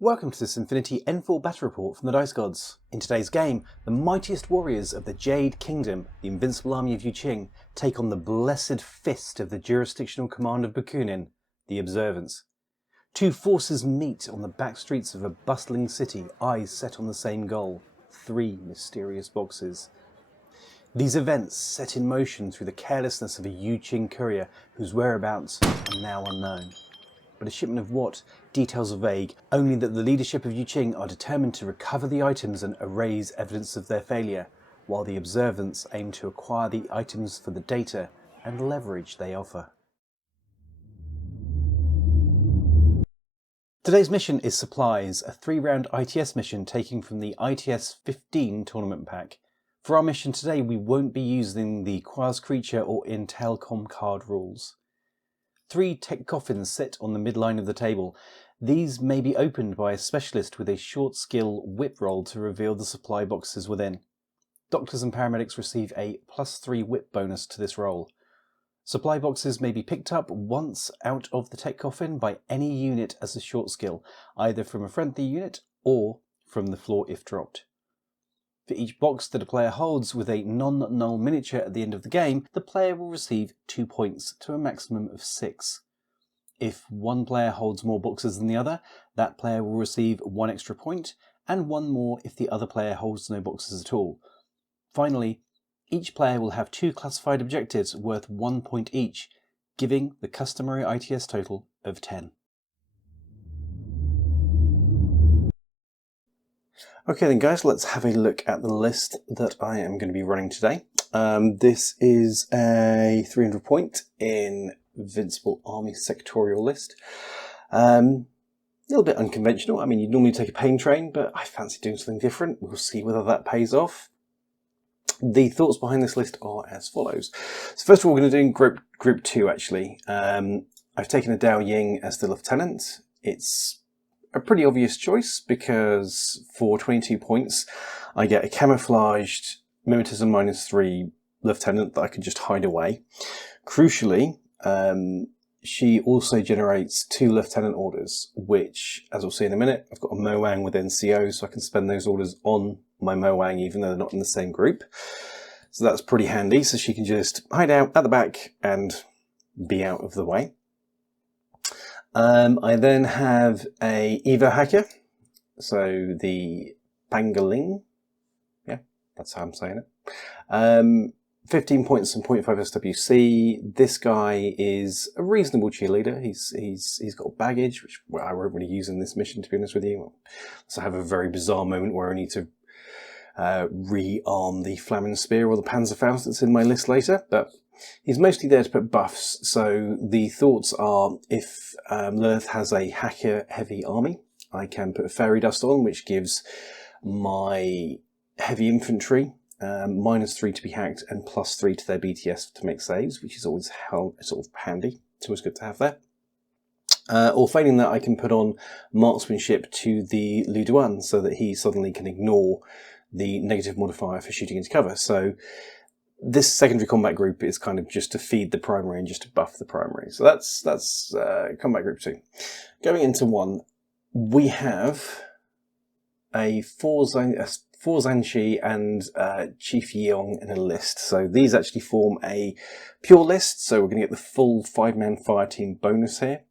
Welcome to this Infinity N4 Battle Report from the Dice Gods. In today's game, the mightiest warriors of the Jade Kingdom, the Invincible Army of Jing, take on the blessed fist of the jurisdictional command of Bakunin, the Observance. Two forces meet on the back streets of a bustling city, eyes set on the same goal, 3 mysterious boxes. These events set in motion through the carelessness of a Jing courier whose whereabouts are now unknown. But a shipment of what? Details are vague, only that the leadership of Jing are determined to recover the items and erase evidence of their failure, while the Observants aim to acquire the items for the data and leverage they offer. Today's mission is Supplies, a 3-round ITS mission taken from the ITS 15 tournament pack. For our mission today, we won't be using the Quas Creature or Intelcom card rules. 3 tech coffins sit on the midline of the table. These may be opened by a specialist with a short skill whip roll to reveal the supply boxes within. Doctors and paramedics receive a +3 whip bonus to this roll. Supply boxes may be picked up once out of the tech coffin by any unit as a short skill, either from a friendly unit or from the floor if dropped. For each box that a player holds with a non-null miniature at the end of the game, the player will receive 2 points to a maximum of 6. If one player holds more boxes than the other, that player will receive 1 extra point, and 1 more if the other player holds no boxes at all. Finally, each player will have 2 classified objectives worth 1 point each, giving the customary ITS total of 10. Okay then guys, let's have a look at the list that I am going to be running today. This is a 300 point Invincible Army sectorial list. A little bit unconventional. I mean, you'd normally take a pain train, but I fancy doing something different. We'll see whether that pays off. The thoughts behind this list are as follows. So first of all, we're going to do group 2 actually. I've taken a Dao Ying as the lieutenant. It's a pretty obvious choice because for 22 points I get a camouflaged mimetism -3 lieutenant that I can just hide away. Crucially, she also generates 2 lieutenant orders, which, as we'll see in a minute, I've got a Moang with NCO, so I can spend those orders on my Moang even though they're not in the same group. So that's pretty handy, so she can just hide out at the back and be out of the way. I then have a Evo hacker, so the Pangaling, yeah, that's how I'm saying it. 15 points and 0.5 SWC. This guy is a reasonable cheerleader. He's got baggage, which I won't really use in this mission, to be honest with you. So I have a very bizarre moment where I need to re-arm the Flammen Spear or the Panzerfaust that's in my list later, but he's mostly there to put buffs. So the thoughts are, if Lillith has a hacker-heavy army, I can put Fairy Dust on, which gives my heavy infantry -3 to be hacked and +3 to their BTS to make saves, which is always sort of handy. It's always good to have there. Or failing that, I can put on marksmanship to the Luduan so that he suddenly can ignore the negative modifier for shooting into cover. So this secondary combat group is kind of just to feed the primary and just to buff the primary. So that's combat group 2. Going into 1, we have a 4 Zanshi and Chief Yeong in a list. So these actually form a pure list, so we're going to get the full 5-man fire team bonus here.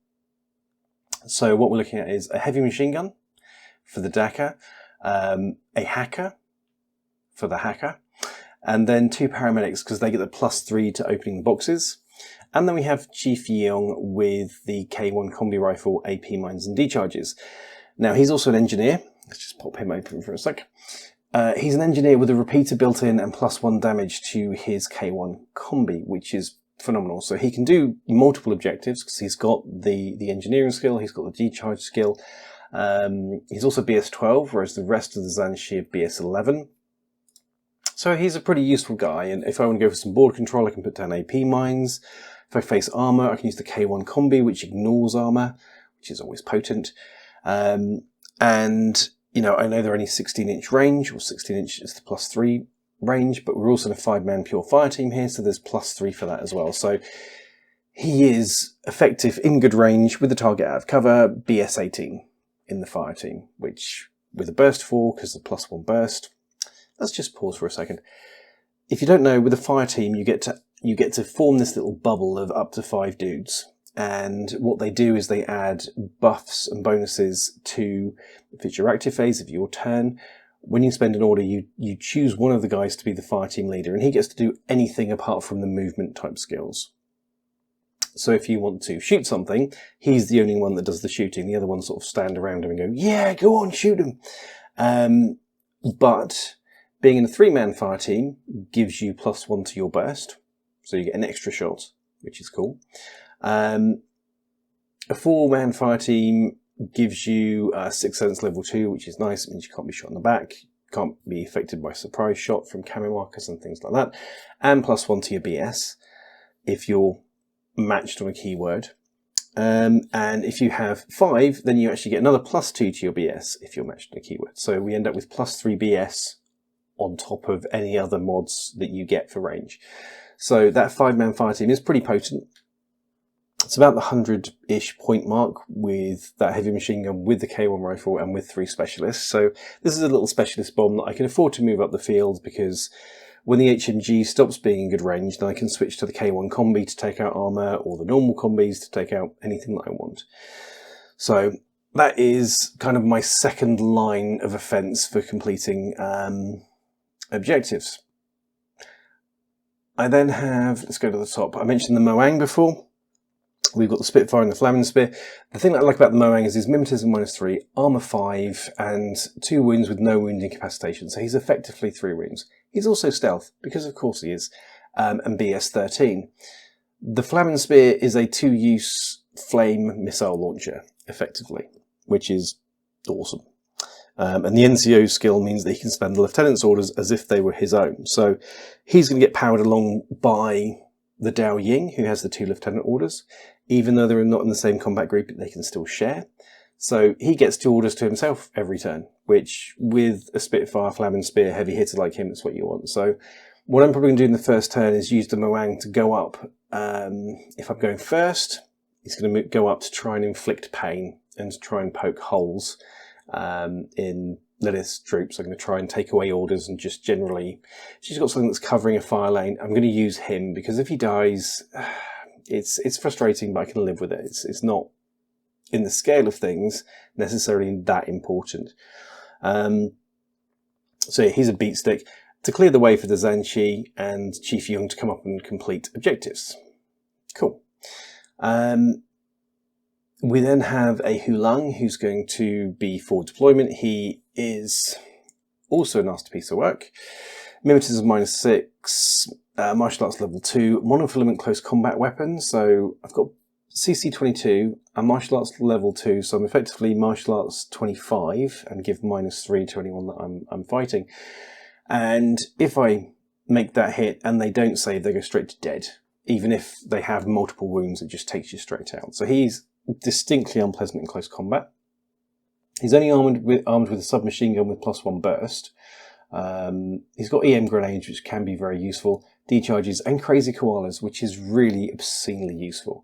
So what we're looking at is a heavy machine gun for the Daka, a hacker for the hacker, and then 2 paramedics because they get the +3 to opening the boxes. And then we have Chief Yeong with the K1 combi rifle, AP mines and decharges. Now he's also an engineer. Let's just pop him open for a sec. He's an engineer with a repeater built in and +1 damage to his K1 combi, which is phenomenal. So he can do multiple objectives because he's got the engineering skill, he's got the decharge skill. He's also BS12, whereas the rest of the Zanshi are BS11. So he's a pretty useful guy, and if I want to go for some board control, I can put down AP mines. If I face armor, I can use the K1 combi, which ignores armor, which is always potent. And, you know, I know they're only 16-inch range, or 16 inch is the +3 range, but we're also in a 5-man pure fire team here, so there's +3 for that as well. So he is effective in good range with the target out of cover, BS18. in the fire team, which with a burst 4, because the +1 burst. Let's just pause for a second. If you don't know, with a fire team, you get to form this little bubble of up to 5 dudes. And what they do is they add buffs and bonuses to, if it's your active phase of your turn, when you spend an order, you choose one of the guys to be the fire team leader, and he gets to do anything apart from the movement type skills. So if you want to shoot something, he's the only one that does the shooting. The other ones sort of stand around him and go, yeah, go on, shoot him. But being in a 3-man fire team gives you +1 to your burst. So you get an extra shot, which is cool. A 4-man fire team gives you 6th Sense level 2, which is nice. It means you can't be shot in the back, can't be affected by surprise shot from camo markers and things like that. And +1 to your BS if you're matched on a keyword. And if you have 5, then you actually get another +2 to your BS if you're matched on a keyword. So we end up with +3 BS on top of any other mods that you get for range. So that 5-man fire team is pretty potent. It's about the 100-ish point mark with that heavy machine gun, with the K1 rifle, and with 3 specialists. So this is a little specialist bomb that I can afford to move up the field, because when the HMG stops being in good range, then I can switch to the K1 combi to take out armor, or the normal combis to take out anything that I want. So that is kind of my second line of offense for completing objectives. I then have, let's go to the top. I mentioned the Moang before. We've got the Spitfire and the Flaming Spear. The thing that I like about the Moang is his mimetism -3, armor 5, and 2 wounds with no wound incapacitation. So he's effectively 3 wounds. He's also stealth, because of course he is, and BS 13. The Flaming Spear is a 2-use flame missile launcher, effectively, which is awesome. And the NCO skill means that he can spend the lieutenant's orders as if they were his own. So he's going to get powered along by the Dao Ying, who has the 2 lieutenant orders. Even though they're not in the same combat group, they can still share. So he gets 2 orders to himself every turn, which with a Spitfire, Flaming Spear, heavy hitter like him, it's what you want. So what I'm probably going to do in the first turn is use the Moang to go up. If I'm going first, he's going to go up to try and inflict pain and to try and poke holes in Lillith's troops. I'm going to try and take away orders and just generally, she's got something that's covering a fire lane. I'm going to use him because if he dies, it's frustrating, but I can live with it. It's not, in the scale of things, necessarily that important. So yeah, he's a beat stick to clear the way for the Zanshi and Chief Young to come up and complete objectives. Cool. We then have a Hulang who's going to be for deployment. He is also a nasty piece of work. Mimetism -6, martial arts level 2, monofilament close combat weapon. So I've got CC 22 and martial arts level 2, so I'm effectively martial arts 25 and give -3 to anyone that I'm fighting. And if I make that hit and they don't save, they go straight to dead. Even if they have multiple wounds, it just takes you straight out. So he's distinctly unpleasant in close combat. He's only armed with a submachine gun with +1 burst. He's got EM grenades, which can be very useful, decharges, and crazy koalas, which is really obscenely useful.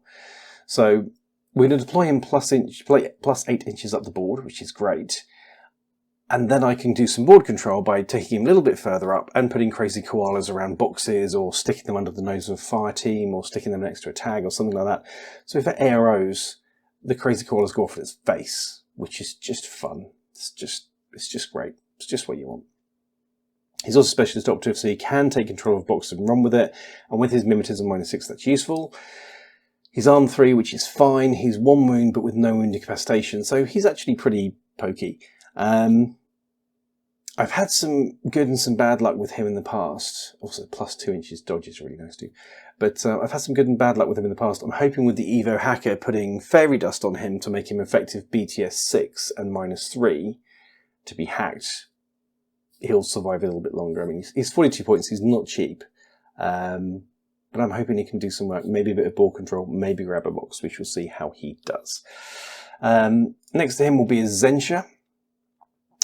So we're going to deploy him +8 inches up the board, which is great. And then I can do some board control by taking him a little bit further up and putting crazy koalas around boxes, or sticking them under the nose of a fire team, or sticking them next to a tag or something like that. So if they're AROs, the crazy koalas go off in its face, which is just fun. It's just great. It's just what you want. He's also a specialist operative, so he can take control of boxes and run with it. And with his mimetism -6, that's useful. He's arm 3, which is fine. He's 1 wound, but with no wound incapacitation. So he's actually pretty pokey. I've had some good and some bad luck with him in the past. Also, +2 inches dodge is really nice too. But I've had some good and bad luck with him in the past. I'm hoping with the Evo Hacker putting Fairy Dust on him to make him effective BTS 6 and -3 to be hacked, he'll survive a little bit longer. I mean, he's 42 points. He's not cheap. But I'm hoping he can do some work. Maybe a bit of ball control, maybe grab a box. We shall see how he does. Next to him will be a Zensha.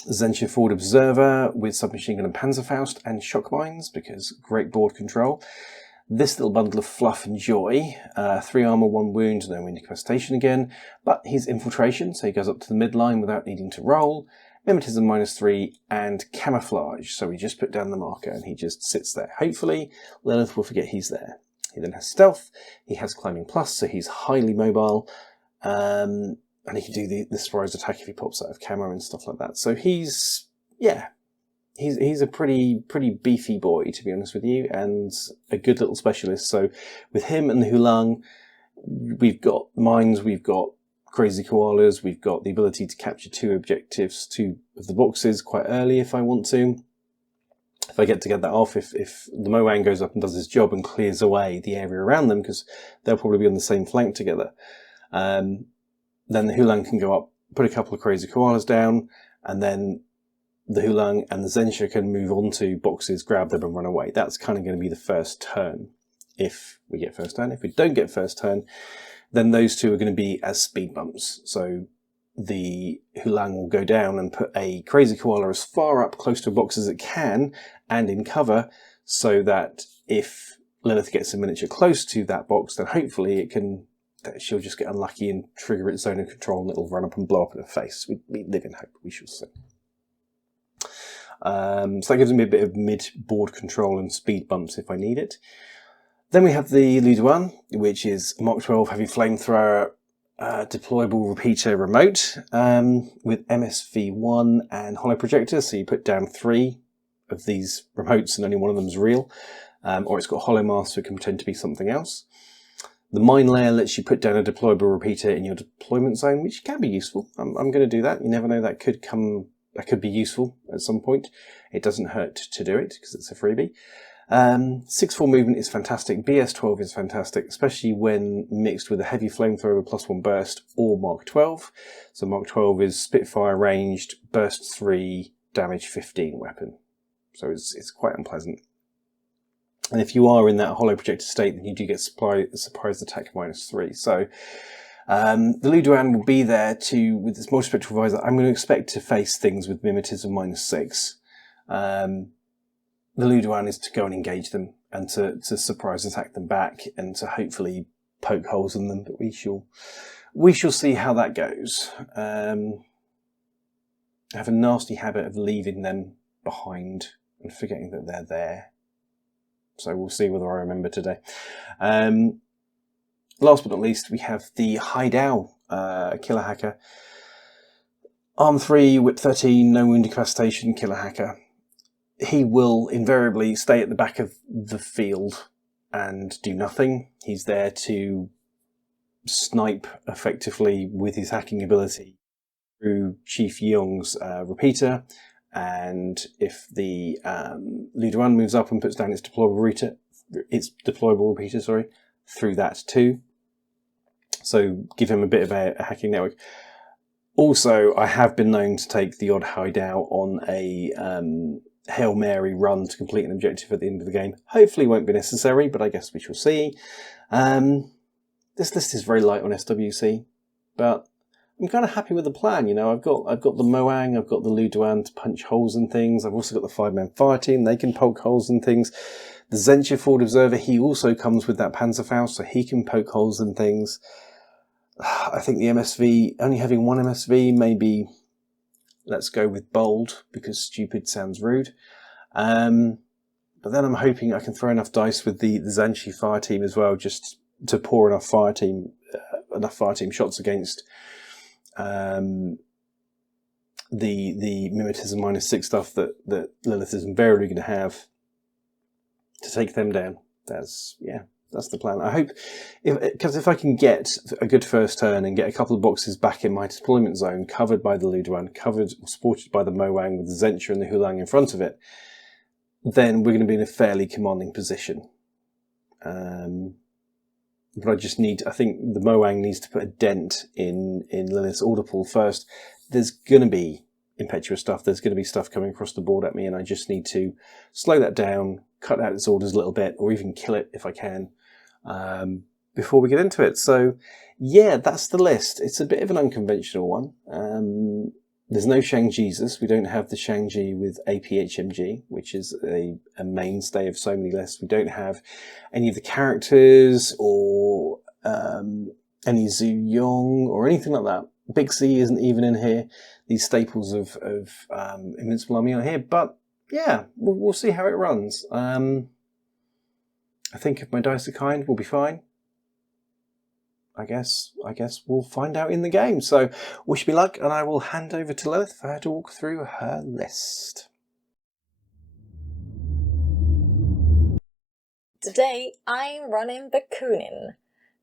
Zensha Forward Observer with Submachine Gun and Panzerfaust and Shock Mines, because great board control. This little bundle of fluff and joy, 3 armor, 1 wound, no incapacitation again, but he's infiltration, so he goes up to the midline without needing to roll, mimetism -3, and camouflage, so we just put down the marker and he just sits there. Hopefully Lillith will forget he's there. He then has stealth, he has climbing plus, so he's highly mobile, and he can do the surprise attack if he pops out of camo and stuff like that. So he's, yeah, he's a pretty beefy boy, to be honest with you, and a good little specialist. So with him and the Hulang, we've got mines, we've got crazy koalas, we've got the ability to capture 2 objectives, 2 of the boxes quite early if I want to. If I get that off, if the Moang goes up and does his job and clears away the area around them, because they'll probably be on the same flank together, then the Hulang can go up, put a couple of crazy koalas down, and then the Hulang and the Zensha can move on to boxes, grab them and run away. That's kind of going to be the first turn, if we get first turn. If we don't get first turn, then those 2 are going to be as speed bumps. So the Hulang will go down and put a crazy koala as far up close to a box as it can and in cover, so that if Lillith gets a miniature close to that box, then hopefully she'll just get unlucky and trigger its zone of control and it'll run up and blow up in her face. We live in hope, we shall see. So that gives me a bit of mid-board control and speed bumps if I need it. Then we have the Luduan, which is Mark 12 heavy flamethrower, deployable repeater remote, with MSV1 and hollow projector. So you put down 3 of these remotes and only one of them is real, or it's got hollow mask, so it can pretend to be something else. The mine layer lets you put down a deployable repeater in your deployment zone, which can be useful. I'm going to do that. You never know, that could be useful at some point. It doesn't hurt to do it because it's a freebie. 6-4 movement is fantastic. BS12 is fantastic, especially when mixed with a heavy flamethrower with +1 burst or Mark 12. So Mark 12 is Spitfire ranged, burst 3, damage 15 weapon. So it's quite unpleasant. And if you are in that hollow projector state, then you do get surprise attack -3. So the Luduan will be there with this multispectral visor. I'm going to expect to face things with mimetism -6. The Luduan is to go and engage them and to surprise attack them back and to hopefully poke holes in them. But we shall see how that goes. I have a nasty habit of leaving them behind and forgetting that they're there. So we'll see whether I remember today. Last but not least, we have the Hydra killer hacker. Arm 3, whip 13, no wound incapacitation, killer hacker. He will invariably stay at the back of the field and do nothing. He's there to snipe effectively with his hacking ability through Chief Yong's repeater. And if the Luduan moves up and puts down its deployable repeater, through that too. So give him a bit of a hacking network. Also, I have been known to take the odd hideout on a Hail Mary run to complete an objective at the end of the game. Hopefully it won't be necessary, but I guess we shall see. This list is very light on SWC, but I'm kind of happy with the plan. You know, I've got the Moang, I've got the Luduan to punch holes in things. I've also got the 5-man fire team; they can poke holes in things. The Zensha Forward Observer, he also comes with that Panzerfaust, so he can poke holes in things. I think the MSV, only having 1 MSV, maybe let's go with bold because stupid sounds rude. But then I'm hoping I can throw enough dice with the Zensha fire team as well, just to pour enough fire team shots against the mimetism -6 stuff that Lillith is invariably going to have to take them down. That's the plan. I hope, because if I can get a good first turn and get a couple of boxes back in my deployment zone, covered by the Luduan, supported by the Moang with the Zensha and the Hulang in front of it, then we're going to be in a fairly commanding position. But I think the Moang needs to put a dent in Lillith's order pool first. There's going to be impetuous stuff. There's going to be stuff coming across the board at me, and I just need to slow that down, cut out its orders a little bit, or even kill it if I can, before we get into it. So, yeah, that's the list. It's a bit of an unconventional one. There's no Shang Jesus. We don't have the Shang-Chi with APHMG, which is a mainstay of so many lists. We don't have any of the characters or any Zhu Yong or anything like that. Big C isn't even in here. These staples of Invincible Army are here. But yeah, we'll see how it runs. I think if my dice are kind, we'll be fine. I guess we'll find out in the game. So wish me luck, and I will hand over to Lillith for her to walk through her list. Today I'm running Bakunin,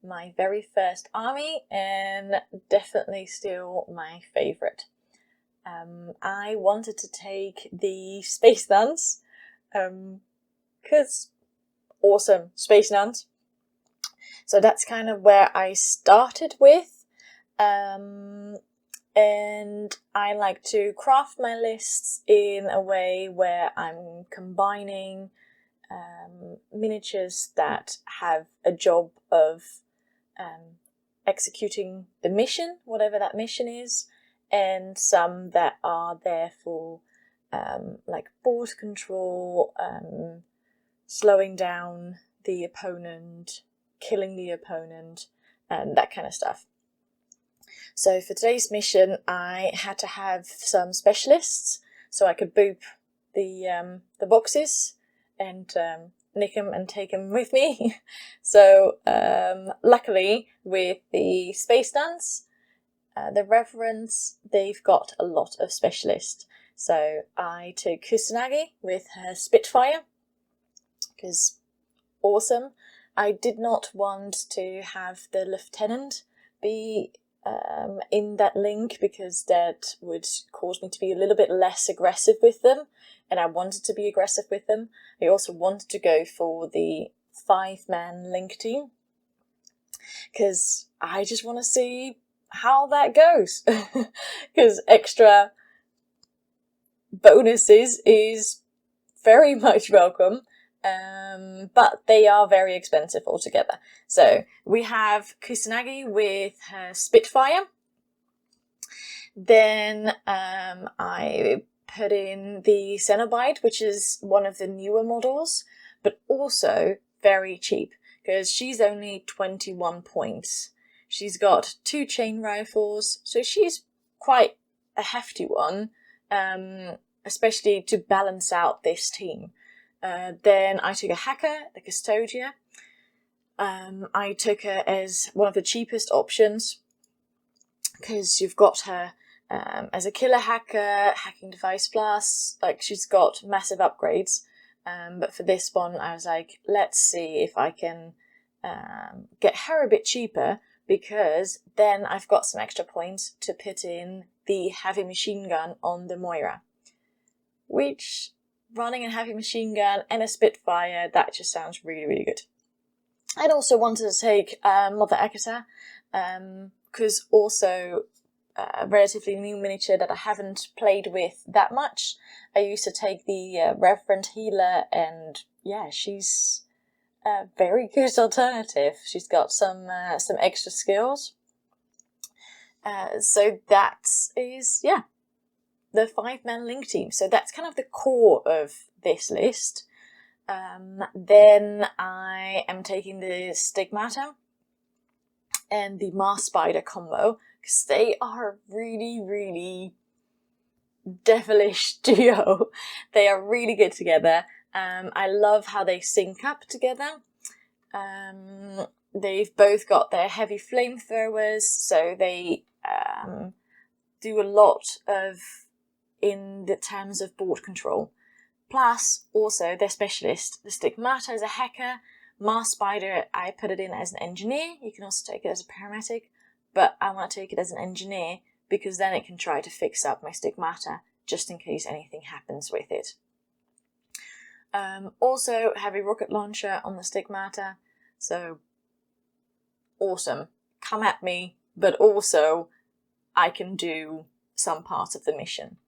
my very first army, and definitely still my favourite. I wanted to take the Space Nuns, because awesome Space Nuns. So that's kind of where I started with, and I like to craft my lists in a way where I'm combining miniatures that have a job of executing the mission, whatever that mission is, and some that are there for like board control, slowing down the opponent, killing the opponent, and that kind of stuff. So for today's mission, I had to have some specialists so I could boop the boxes and nick them and take them with me. So luckily with the Space Nuns, the Reverends, they've got a lot of specialists. So I took Kusanagi with her Spitfire, because awesome. I did not want to have the Lieutenant be in that link, because that would cause me to be a little bit less aggressive with them, and I wanted to be aggressive with them. I also wanted to go for the 5-man link team, because I just want to see how that goes, because extra bonuses is very much welcome. But they are very expensive altogether. So we have Kusanagi with her Spitfire. Then I put in the Cenobite, which is one of the newer models, but also very cheap, because she's only 21 points. She's got 2 chain rifles, so she's quite a hefty one, especially to balance out this team. Then I took a hacker, the Custodia. I took her as one of the cheapest options, because you've got her as a killer hacker, hacking device plus, like she's got massive upgrades. But for this one, I was like, let's see if I can get her a bit cheaper, because then I've got some extra points to put in the heavy machine gun on the Moira, which, running a heavy machine gun and a Spitfire, that just sounds really, really good. I'd also wanted to take Mother Agatha, because also a relatively new miniature that I haven't played with that much. I used to take the Reverend Healer, and yeah, she's a very good alternative. She's got some extra skills. So that is, yeah, the 5-man link team. So that's kind of the core of this list. Then I am taking the Stigmata and the Mars Spider combo, because they are really, really devilish duo. They are really good together. I love how they sync up together. They've both got their heavy flamethrowers, so they do a lot of in the terms of board control. Plus, also, their specialist. The Stigmata is a hacker. Mars Spider, I put it in as an engineer. You can also take it as a paramedic, but I want to take it as an engineer, because then it can try to fix up my Stigmata, just in case anything happens with it. Also, heavy rocket launcher on the Stigmata, so awesome. Come at me, but also I can do some parts of the mission.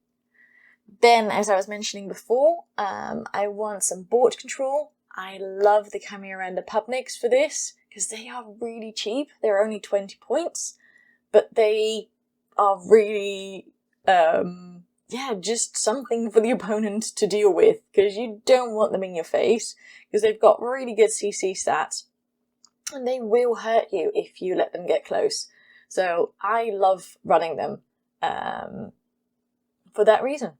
Then, as I was mentioning before, I want some board control. I love the Chimera and the Pubniks for this, because they are really cheap. They're only 20 points, but they are really yeah, just something for the opponent to deal with, because you don't want them in your face, because they've got really good CC stats, and they will hurt you if you let them get close. So I love running them for that reason.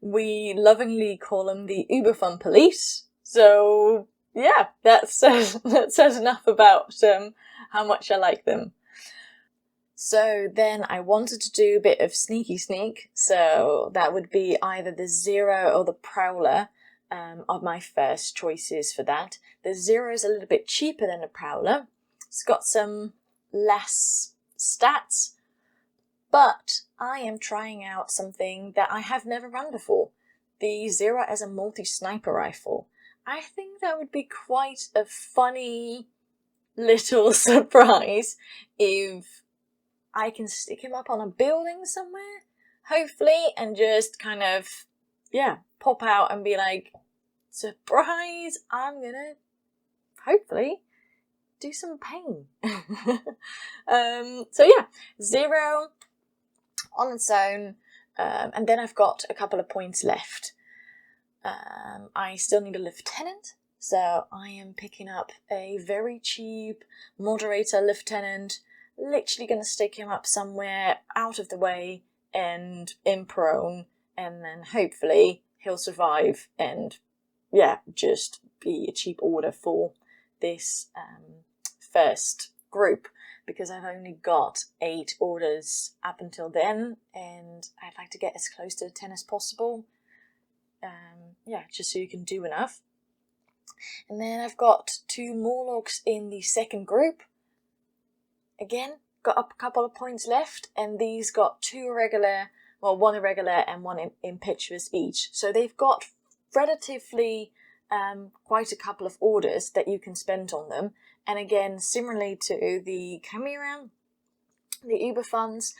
We lovingly call them the Uber Fun Police. So yeah, that says enough about how much I like them. So then I wanted to do a bit of sneaky sneak, so that would be either the Zero or the Prowler of my first choices for that. The Zero is a little bit cheaper than the Prowler. It's got some less stats, but I am trying out something that I have never run before. The Zero as a multi-sniper rifle. I think that would be quite a funny little surprise if I can stick him up on a building somewhere, hopefully, and just kind of, yeah, pop out and be like, surprise, I'm gonna, hopefully, do some pain. So yeah, Zero on its own, and then I've got a couple of points left. I still need a lieutenant, so I am picking up a very cheap moderator lieutenant, literally going to stick him up somewhere out of the way and in prone, and then hopefully he'll survive and, yeah, just be a cheap order for this first group, because I've only got 8 orders up until then, and I'd like to get as close to the 10 as possible. Yeah, just so you can do enough. And then I've got 2 Morlocks in the second group. Again, got a couple of points left, and these got 2 irregular, well, 1 irregular and 1 impetuous each. So they've got relatively quite a couple of orders that you can spend on them. And again, similarly to the Chimera, the Uber funds,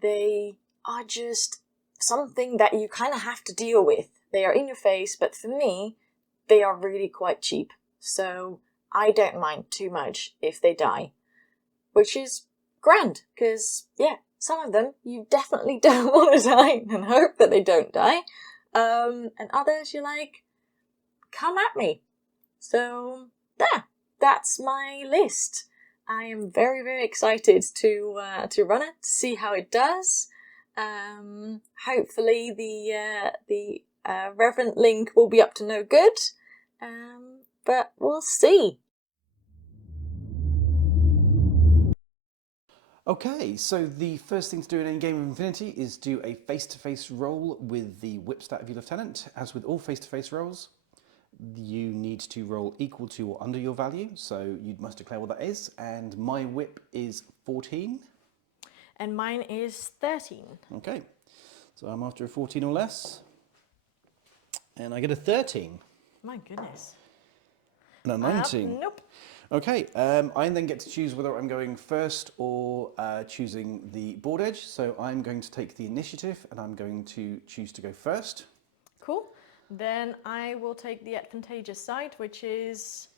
they are just something that you kind of have to deal with. They are in your face, but for me, they are really quite cheap. So I don't mind too much if they die, which is grand, because, yeah, some of them you definitely don't want to die and hope that they don't die. And others you're like, come at me. So, yeah, that's my list. I am very, very excited to run it, to see how it does. Hopefully the Reverend link will be up to no good, but we'll see. Okay, so the first thing to do in any game of Infinity is do a face-to-face roll with the whip stat of your lieutenant. As with all face-to-face rolls, you need to roll equal to or under your value, so you must declare what that is, and my whip is 14. And mine is 13. Okay, so I'm after a 14 or less, and I get a 13. My goodness. And a 19. Nope. Okay, I then get to choose whether I'm going first or choosing the board edge. So I'm going to take the initiative and I'm going to choose to go first. Cool. Then I will take the advantageous side, which is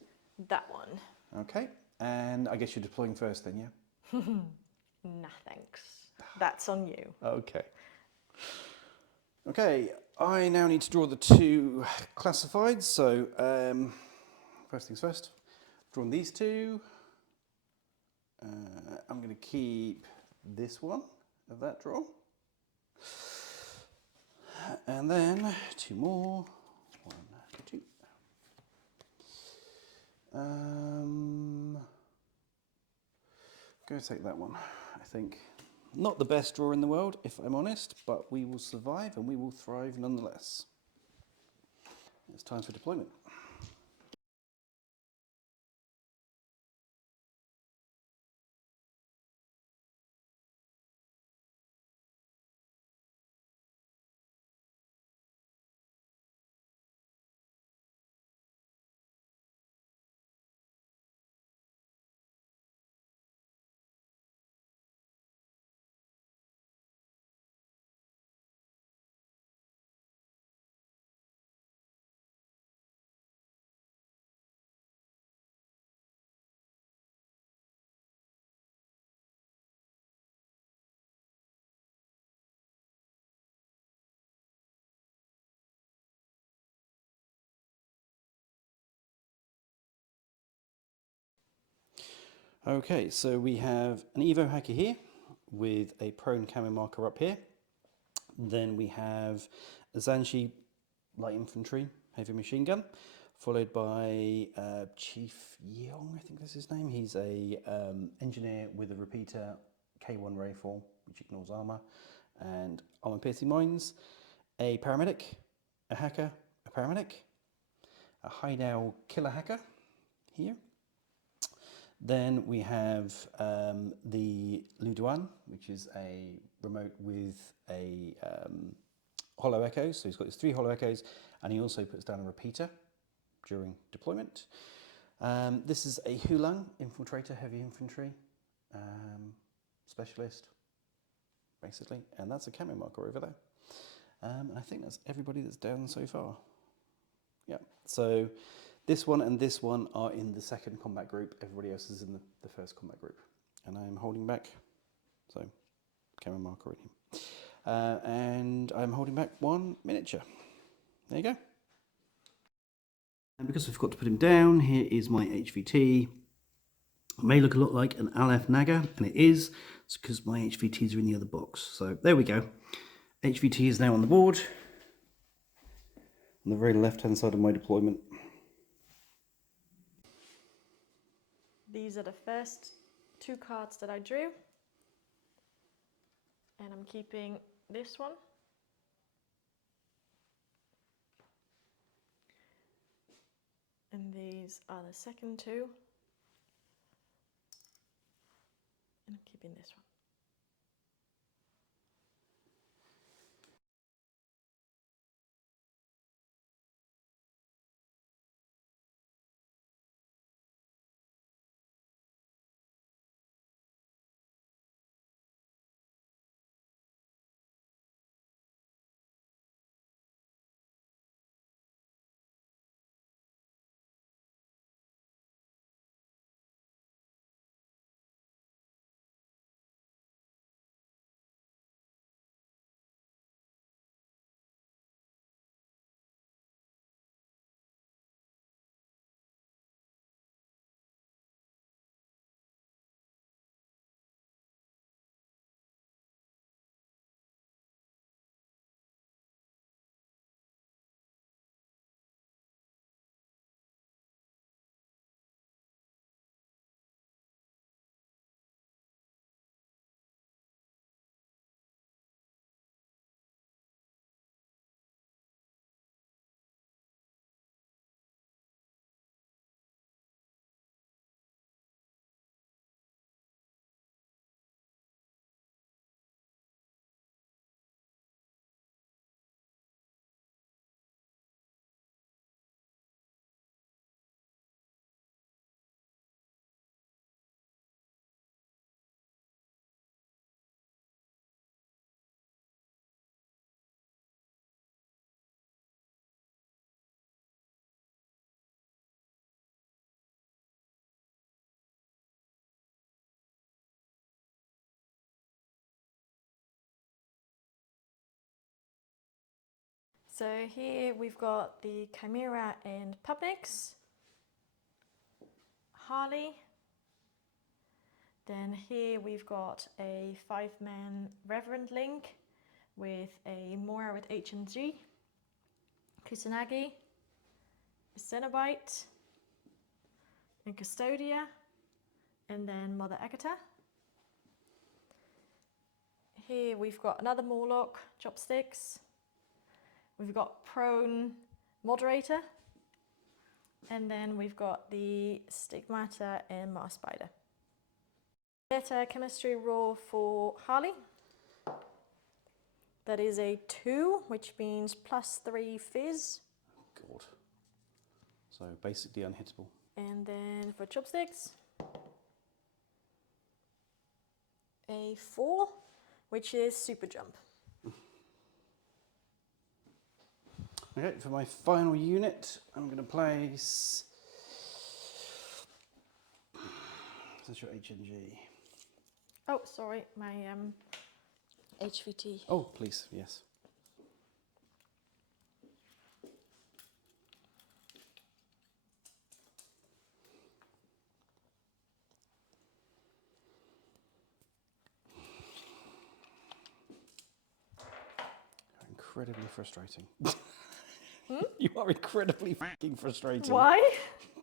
that one. Okay, and I guess you're deploying first then, yeah? Nah, thanks. That's on you. Okay. Okay, I now need to draw the 2 classifieds. So first things first, drawn these 2. I'm going to keep this one of that draw. And then 2 more. 1, 2. Go take that one, I think. Not the best draw in the world, if I'm honest, but we will survive and we will thrive nonetheless. It's time for deployment. Okay, so we have an Evo hacker here with a prone camo marker up here. Then we have a Zanshi light infantry heavy machine gun, followed by Chief Yeong, I think that's his name. He's a engineer with a repeater K1 rifle, which ignores armor, and armor piercing mines. A paramedic, a hacker, a paramedic, a hideout killer hacker here. Then we have the Luduan, which is a remote with a hollow echo. So he's got his 3 hollow echoes, and he also puts down a repeater during deployment. This is a Hulung infiltrator, heavy infantry specialist, basically, and that's a camo marker over there. And I think that's everybody that's down so far. Yeah, so this one and this one are in the second combat group. Everybody else is in the first combat group. And I'm holding back, so camera marker in here. And I'm holding back 1 miniature. There you go. And because I forgot to put him down, here is my HVT. It may look a lot like an Aleph Naga, and it is. It's because my HVTs are in the other box. So there we go. HVT is now on the board. On the very left-hand side of my deployment. These are the first 2 cards that I drew. And I'm keeping this one. And these are the second 2. And I'm keeping this one. So here we've got the Chimera and Publix, Harley. Then here we've got a 5-man Reverend Link with a Moira with H&G, Kusanagi, a Cenobite, and Custodia, and then Mother Agatha. Here we've got another Morlock, Chopsticks. We've got Prone Moderator. And then we've got the Stigmata and Mars Spider. Beta Chemistry Raw for Harley. That is a 2, which means +3 Fizz. God. So basically unhittable. And then for Chopsticks, a 4, which is Super Jump. Okay, for my final unit, I'm going to place. That's your HNG. Oh, sorry, my HVT. Oh, please, yes. incredibly frustrating. You are incredibly fucking frustrating. Why?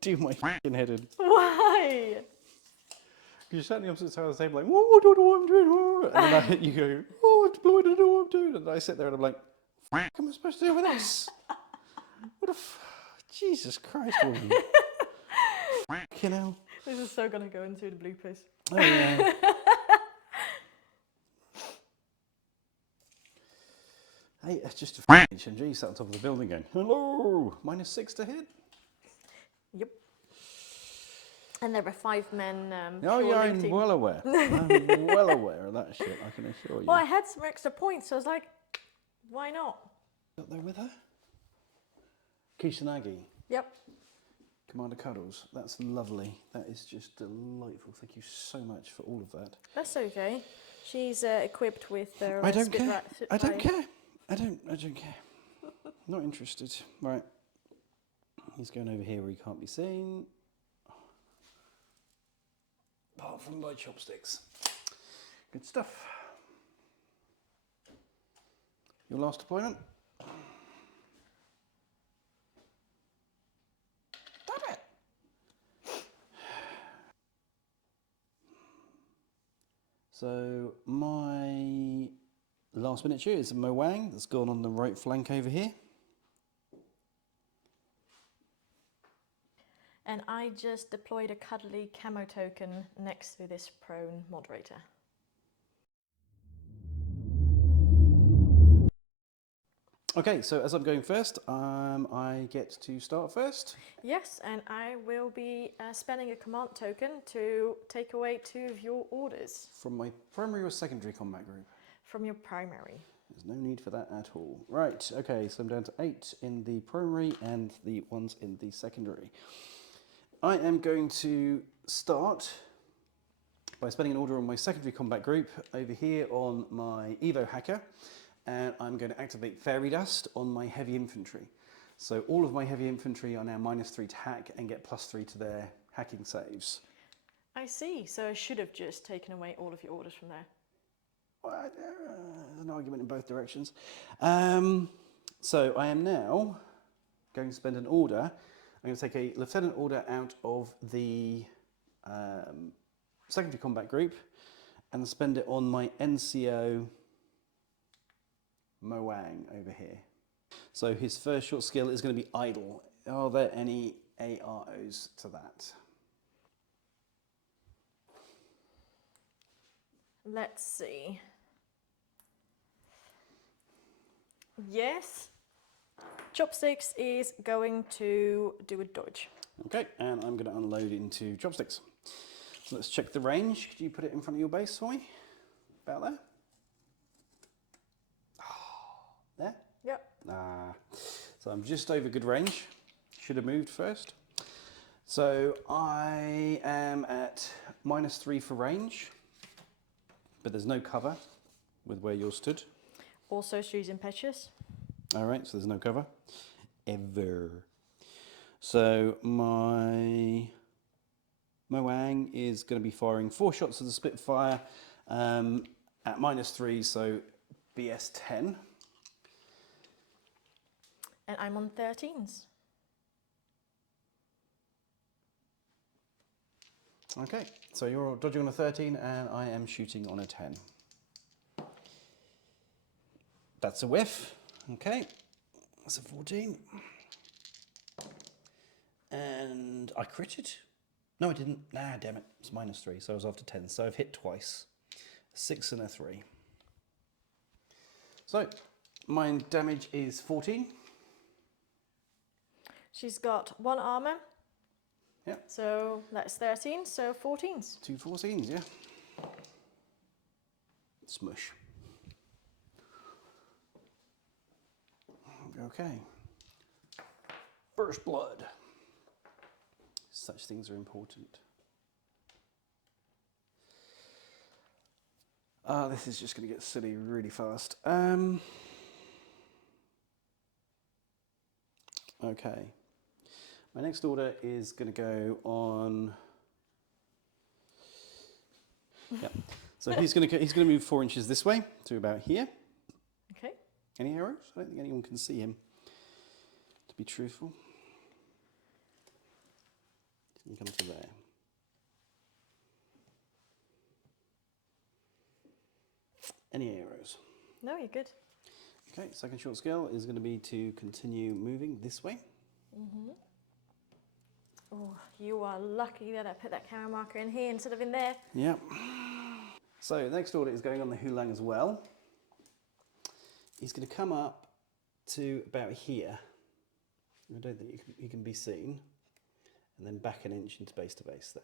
Do my fucking head in. Why? You're sat on the opposite side of the table like, oh, I don't know what I'm doing. And then you go, oh, it's blue, I don't know what I'm doing. And I sit there and I'm like, what am I supposed to do with this? What a Jesus Christ, woman. You know. This is so gonna go into the bloopers. Oh, yeah. Hey, it's just a HMG sat on top of the building going, hello, -6 to hit. Yep. And there were 5 men. Oh, yeah, I'm looting. well aware. I'm well aware of that shit, I can assure you. Well, I had some extra points, so I was like, why not? Got there with her? Kishinagi. Yep. Commander Cuddles. That's lovely. That is just delightful. Thank you so much for all of that. That's okay. She's equipped with their. I don't care. I don't care. I don't care. Not interested. Right. He's going over here where he can't be seen. Apart from my chopsticks. Good stuff. Your last deployment? Damn it! So my last miniature is a Moang that's gone on the right flank over here. And I just deployed a cuddly camo token next to this prone moderator. Okay, so as I'm going first, I get to start first. Yes, and I will be spending a command token to take away 2 of your orders. From my primary or secondary combat group? From your primary. There's no need for that at all. Right, okay, so I'm down to 8 in the primary and the ones in the secondary. I am going to start by spending an order on my secondary combat group over here on my Evo Hacker, and I'm going to activate Fairy Dust on my heavy infantry. So all of my heavy infantry are now -3 to hack and get +3 to their hacking saves. I see, so I should have just taken away all of your orders from there. Well, there's an argument in both directions. So I am now going to spend an order. I'm going to take a lieutenant order out of the secondary combat group and spend it on my NCO Moang over here. So his first short skill is going to be idle. Are there any AROs to that? Let's see. Yes. Chopsticks is going to do a dodge. Okay, and I'm going to unload into chopsticks. So let's check the range. Could you put it in front of your base for me? About there? There? Yep. So I'm just over good range. Should have moved first. So I am at -3 for range, but there's no cover with where you're stood. Also, she's impetuous. All right, so there's no cover ever. So my Moang is going to be firing 4 shots of the Spitfire at -3, so BS 10. And I'm on 13s. Okay, so you're dodging on a 13 and I am shooting on a 10. That's a whiff. Okay, that's a 14. And I critted. No, I didn't. Nah, damn it. It's -3, so I was after 10. So I've hit twice. A 6 and a 3. So my damage is 14. She's got 1 armor. Yep. So that's 13, so 14s. 2 14s, yeah. Smush. Okay. First blood. Such things are important. This is just going to get silly really fast. Okay. My next order is going to go on. Yeah. So he's going to move 4 inches this way to about here. Okay. Any arrows? I don't think anyone can see him, to be truthful. You can come to there. Any arrows? No, you're good. Okay, second short skill is going to be to continue moving this way. Oh, you are lucky that I put that camera marker in here instead of in there. Yep. So the next order is going on the Hulang as well. He's going to come up to about here. I don't think he can be seen. And then back an inch into base to base there.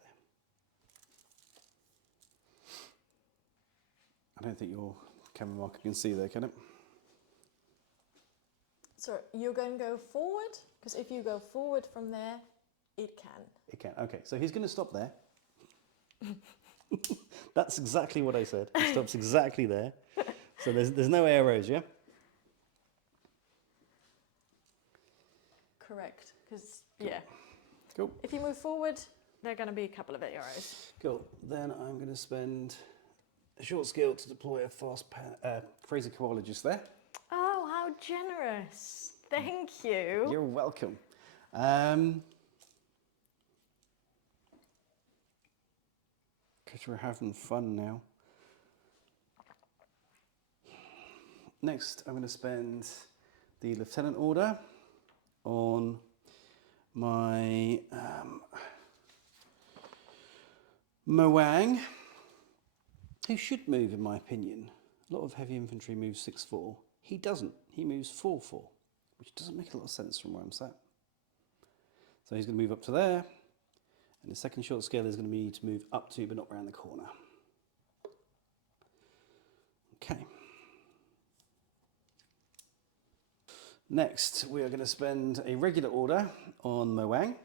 I don't think your camera marker can see there, can it? So you're going to go forward? Because if you go forward from there, it can. It can. Okay, so he's going to stop there. That's exactly what I said. He stops exactly there. So there's no arrows, yeah? Correct. Because, yeah. Cool. If you move forward, there are going to be a couple of arrows. Cool. Then I'm going to spend a short skill to deploy a fast Fraser Koalogist there. Oh, how generous. Thank you. You're welcome. Because we're having fun now. Next, I'm going to spend the Lieutenant Order on my Moang, who should move, in my opinion. A lot of heavy infantry moves 6-4. He doesn't. He moves 4-4, which doesn't make a lot of sense from where I'm sat. So he's going to move up to there. And the second short skill is going to be to move up to, but not round the corner. Okay. Next, we are going to spend a regular order on Moang.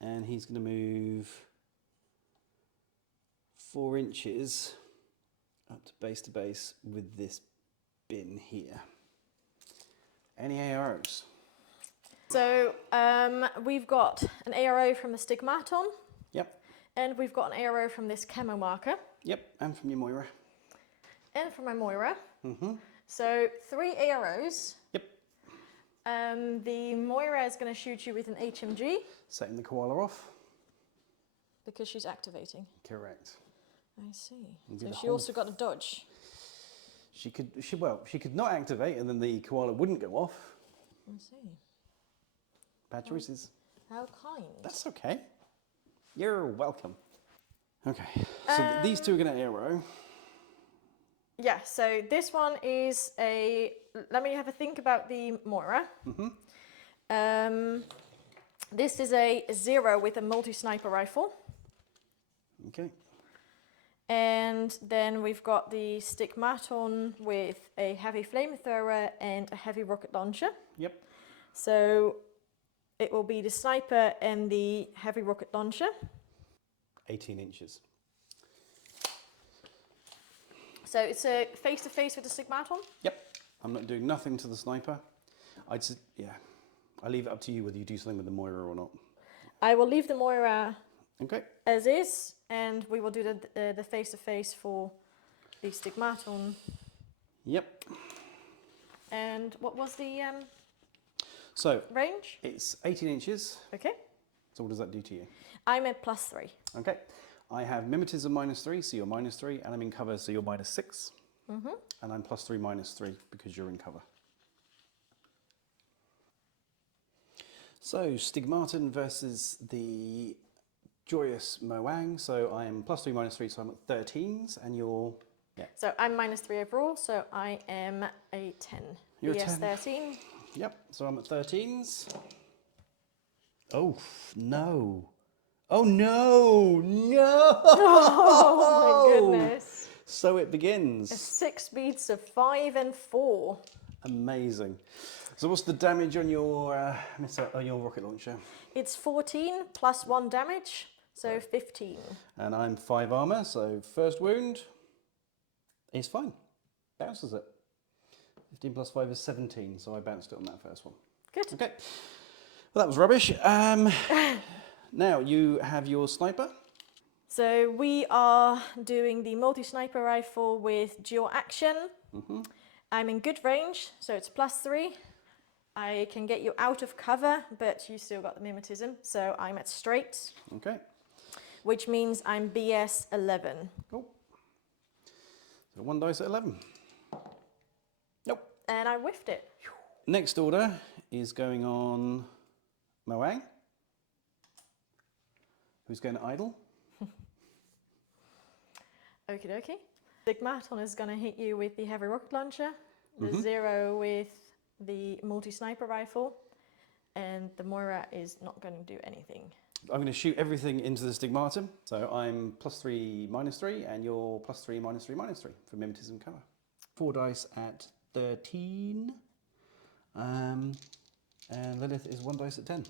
And he's going to move 4 inches up to base with this bin here. Any arrows? So we've got an arrow from the Stigmaton. Yep. And we've got an arrow from this camo marker. Yep, and from your Moira. And from my Moira. Mm-hmm. So 3 arrows. Yep. The Moira is going to shoot you with an HMG. Setting the koala off. Because she's activating. Correct. I see. And So do the she whole also got a dodge. She could not activate and then the koala wouldn't go off. I see. Bad choices. How kind. That's okay. You're welcome. Okay, so these two are going to arrow. Yeah, so this one is a... Let me have a think about the Moira. Mm-hmm. This is a 0 with a multi-sniper rifle. Okay. And then we've got the Stigmaton with a heavy flamethrower and a heavy rocket launcher. Yep. So it will be the sniper and the heavy rocket launcher. 18 inches. So it's a face-to-face with the Stigmaton? Yep. I'm not doing nothing to the sniper. I leave it up to you whether you do something with the Moira or not. I will leave the Moira Okay. as is, and we will do the face-to-face for the Stigmaton. Yep. And what was the So range? it's 18 inches. Okay. So what does that do to you? I'm at +3. Okay. I have mimetism -3, so you're -3, and I'm in cover, so you're -6. Mm-hmm. And I'm +3, -3 because you're in cover. So Stigmaton versus the Joyous Moang. So I am +3, -3, so I'm at 13s, and you're... Yeah. So I'm -3 overall, so I am a 10. You're a BS 10. 13. Yep, so I'm at 13s. Oh, no. Oh, no! No! Oh my goodness. So it begins. 6 beats of 5 and 4. Amazing. So what's the damage on your rocket launcher? It's 14 plus 1 damage, so 15. And I'm 5 armor, so first wound is fine. Bounces it. 15 plus 5 is 17, so I bounced it on that first one. Good. Okay. Well, that was rubbish. Now you have your sniper. So we are doing the multi-sniper rifle with dual action. Mm-hmm. I'm in good range, so it's +3. I can get you out of cover, but you still got the mimetism, so I'm at straight. Okay. Which means I'm BS 11. Cool. So 1 dice at 11. Nope. And I whiffed it. Next order is going on Moang, who's going to idle. Okie dokie. Stigmaton is going to hit you with the heavy rocket launcher, the 0 with the multi-sniper rifle, and the Moira is not going to do anything. I'm going to shoot everything into the Stigmatum. So I'm +3, -3, and you're +3, -3, -3 for mimetism cover. 4 dice at 13. And Lilith is 1 dice at 10.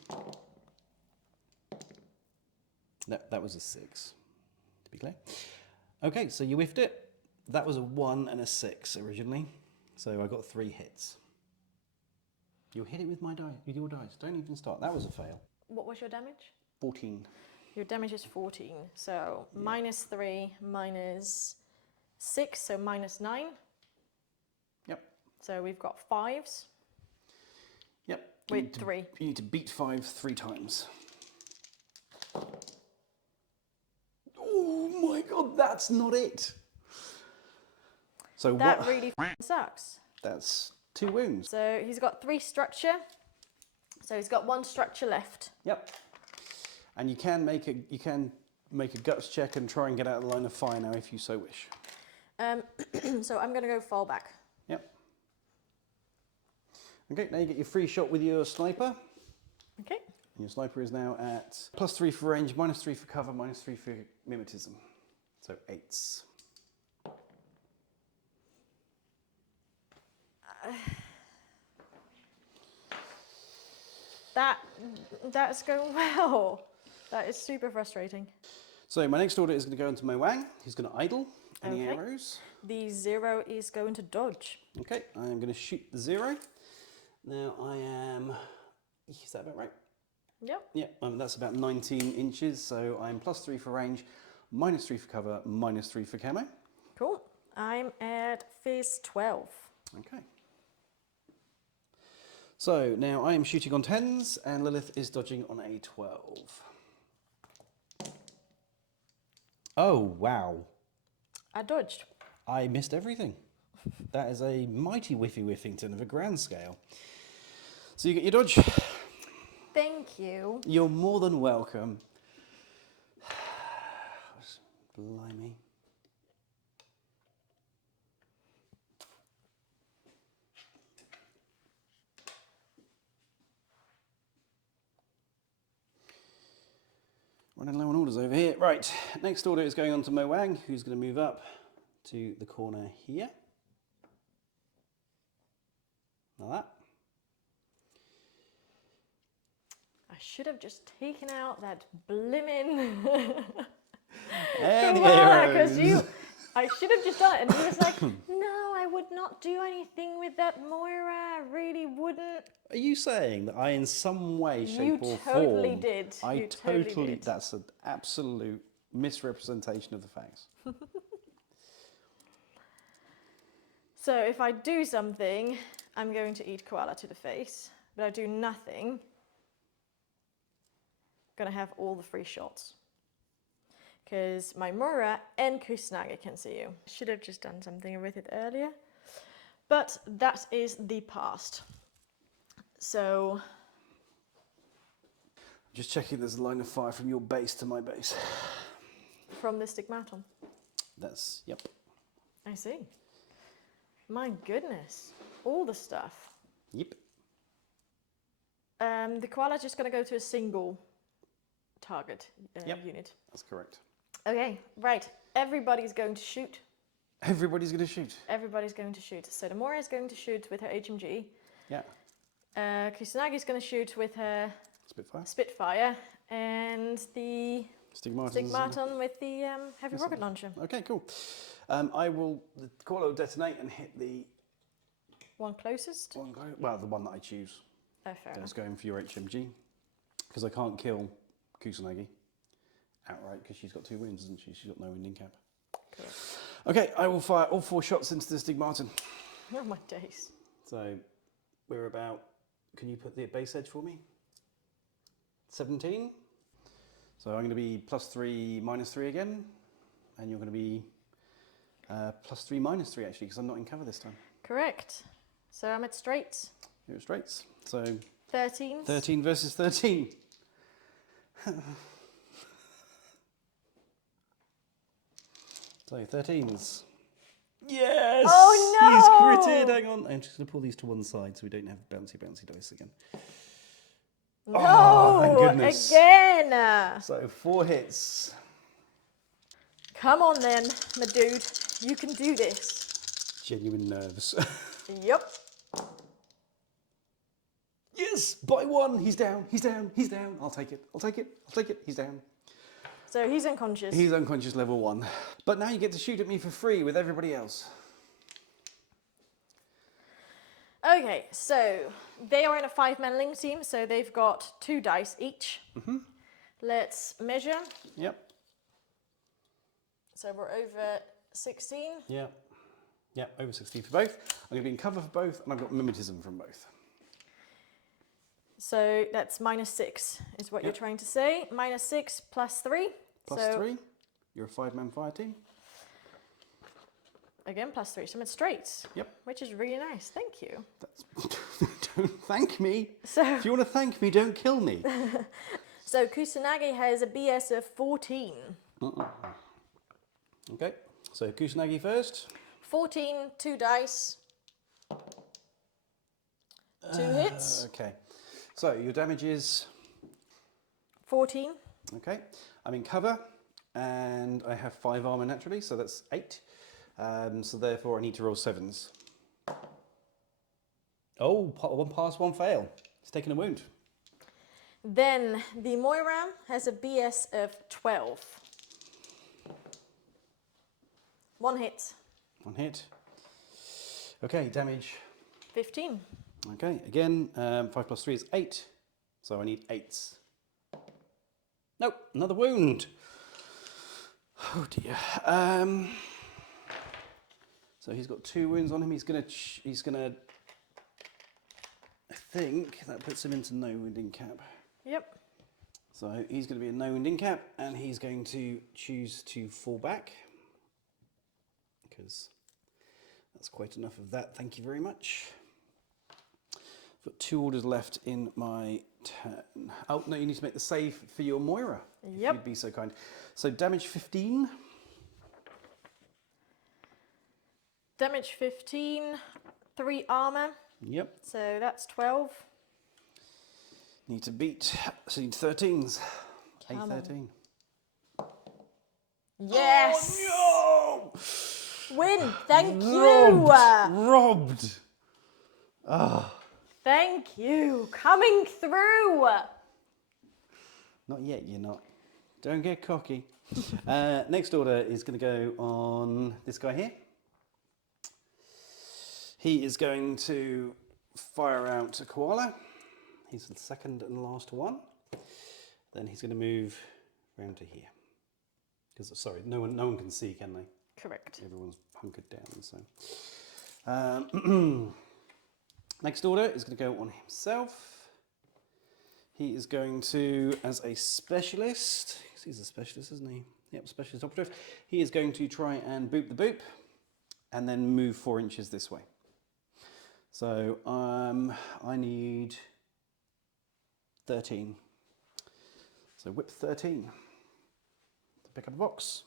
No, that was a 6, to be clear. Okay, so you whiffed it. That was a 1 and a 6 originally. So I got 3 hits. You hit it with my die, with your dice. Don't even start. That was a fail. What was your damage? 14. Your damage is 14. So -3, -6, so -9. Yep. So we've got 5s. Yep. With 3. You need to beat 5 3 times. Oh my god, that's not it. So That what? really sucks. That's 2 wounds. So he's got 3 structure. So he's got 1 structure left. Yep. And you can make a guts check and try and get out of the line of fire now if you so wish. So I'm going to go fall back. Yep. Okay, now you get your free shot with your sniper. Okay. And your sniper is now at +3 for range, -3 for cover, -3 for mimetism. So 8s. That's going well. That is super frustrating. So my next order is going to go into Moang. He's going to idle. Any Okay. arrows? The 0 is going to dodge. Okay, I'm going to shoot the 0. Now I am... Is that about right? Yep. Yeah, that's about 19 inches. So I'm +3 for range, -3 for cover, -3 for camo. Cool. I'm at phase 12. Okay. So now I am shooting on 10s and Lilith is dodging on a 12. Oh, wow. I dodged. I missed everything. That is a mighty whiffy whiffington of a grand scale. So you get your dodge. Thank you. You're more than welcome. Blimey. Running low on orders over here. Right, next order is going on to Moang, who's going to move up to the corner here. Like that. I should have just taken out that blimmin' And because I should have just done it, and he was like, "No, I would not do anything with that Moira. I really wouldn't." Are you saying that I, in some way, shape, or form, totally did. I You totally did. That's an absolute misrepresentation of the facts. So if I do something, I'm going to eat koala to the face. But I do nothing, I'm gonna have all the free shots. Because my Moira and Kusanagi can see you. Should have just done something with it earlier. But that is the past. So... Just checking there's a line of fire from your base to my base. From the Stigmaton. That's, yep. I see. My goodness. All the stuff. Yep. The koala's just going to go to a single target unit. That's correct. Okay, right. Everybody's going to shoot. Everybody's going to shoot. Everybody's going to shoot. So the Moira is going to shoot with her HMG. Yeah. Kusanagi's going to shoot with her Spitfire. Spitfire. And the Stigmaton with the heavy rocket launcher. Okay, cool. The koala will detonate and hit the One closest? one guy. Well, the one that I choose. Oh, fair That's enough. going for your HMG. Because I can't kill Kusanagi outright because she's got 2 wounds, hasn't she? She's got no wounding cap. Cool. Okay, I will fire all 4 shots into the Stigmaton. Oh my days. So we're about, can you put the base edge for me? 17. So I'm going to be +3, -3 again. And you're going to be +3, -3 actually, because I'm not in cover this time. Correct. So I'm at straights. You're at straights. So 13. 13 versus 13. So 13s. Yes! Oh no! He's critted. Hang on. I'm just going to pull these to one side so we don't have bouncy dice again. No! Oh, thank goodness. Again! So 4 hits. Come on then, my dude. You can do this. Genuine nerves. Yep. Yes! By 1. He's down. He's down. He's down. I'll take it. I'll take it. I'll take it. He's down. So he's unconscious. He's unconscious level 1. But now you get to shoot at me for free with everybody else. Okay, so they are in a 5-man link team, so they've got 2 dice each. Let's measure. Yep. So we're over 16. Yep. Yep, over 16 for both. I'm going to be in cover for both, and I've got mimetism from both. So that's -6 is what you're trying to say. -6 +3. +3. You're a 5-man fire team. Again, +3. So I'm at straights. Yep. Which is really nice. Thank you. Don't thank me. So, If you want to thank me, don't kill me. so Kusanagi has a BS of 14. Okay, so Kusanagi first. 14, 2 dice. 2 hits. Okay, so your damage is... 14. Okay, I'm in cover, and I have 5 armor naturally, so that's 8. So therefore I need to roll 7s. Oh, 1 pass, 1 fail. He's taken a wound. Then the Moira has a BS of 12. 1 hit. 1 hit. Okay, damage. 15. Okay, again, 5 + 3 is 8, so I need 8s. Nope, another wound. Oh dear. So he's got 2 wounds on him. He's gonna. I think that puts him into no wounding cap. Yep. So he's going to be a no wounding cap, and he's going to choose to fall back because that's quite enough of that. Thank you very much. I've got 2 orders left in my turn. Oh no, you need to make the save for your Moira. Yep. If you'd be so kind. So damage 15. Damage 15. 3 armor. Yep. So that's 12. Need to beat. So you need 13s. Come on. 13. Yes. Oh, Win. Thank no! you. Robbed. Ah. Thank you. Coming through. Not yet, you're not. Don't get cocky. Next order is going to go on this guy here. He is going to fire out a koala. He's the second and last one. Then he's going to move around to here. Because, sorry, no one can see, can they? Correct. Everyone's hunkered down. So, next order is going to go on himself. He is going to, as a specialist, he's a specialist, isn't he? Yep, specialist operative. He is going to try and boop the boop, and then move 4 inches this way. So I need 13. So whip 13 to pick up a box.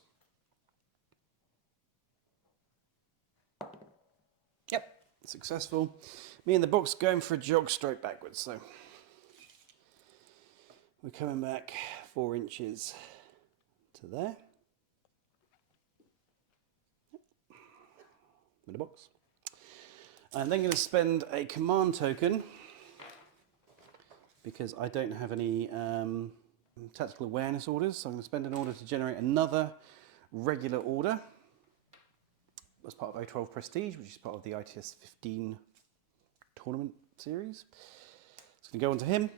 Yep, successful. Me and the box going for a jog straight backwards. So we're coming back 4 inches to there. With a box. I'm then going to spend a command token because I don't have any tactical awareness orders, so I'm going to spend an order to generate another regular order as part of O12 Prestige, which is part of the ITS 15 tournament series. It's going to go on to him,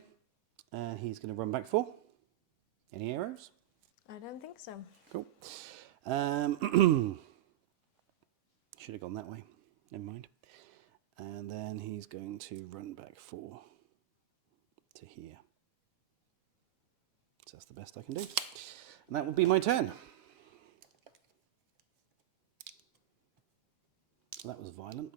and he's going to run back 4. Any arrows? I don't think so. Cool. Should have gone that way. Never mind. And then he's going to run back 4 to here. So that's the best I can do. And that will be my turn. That was violent.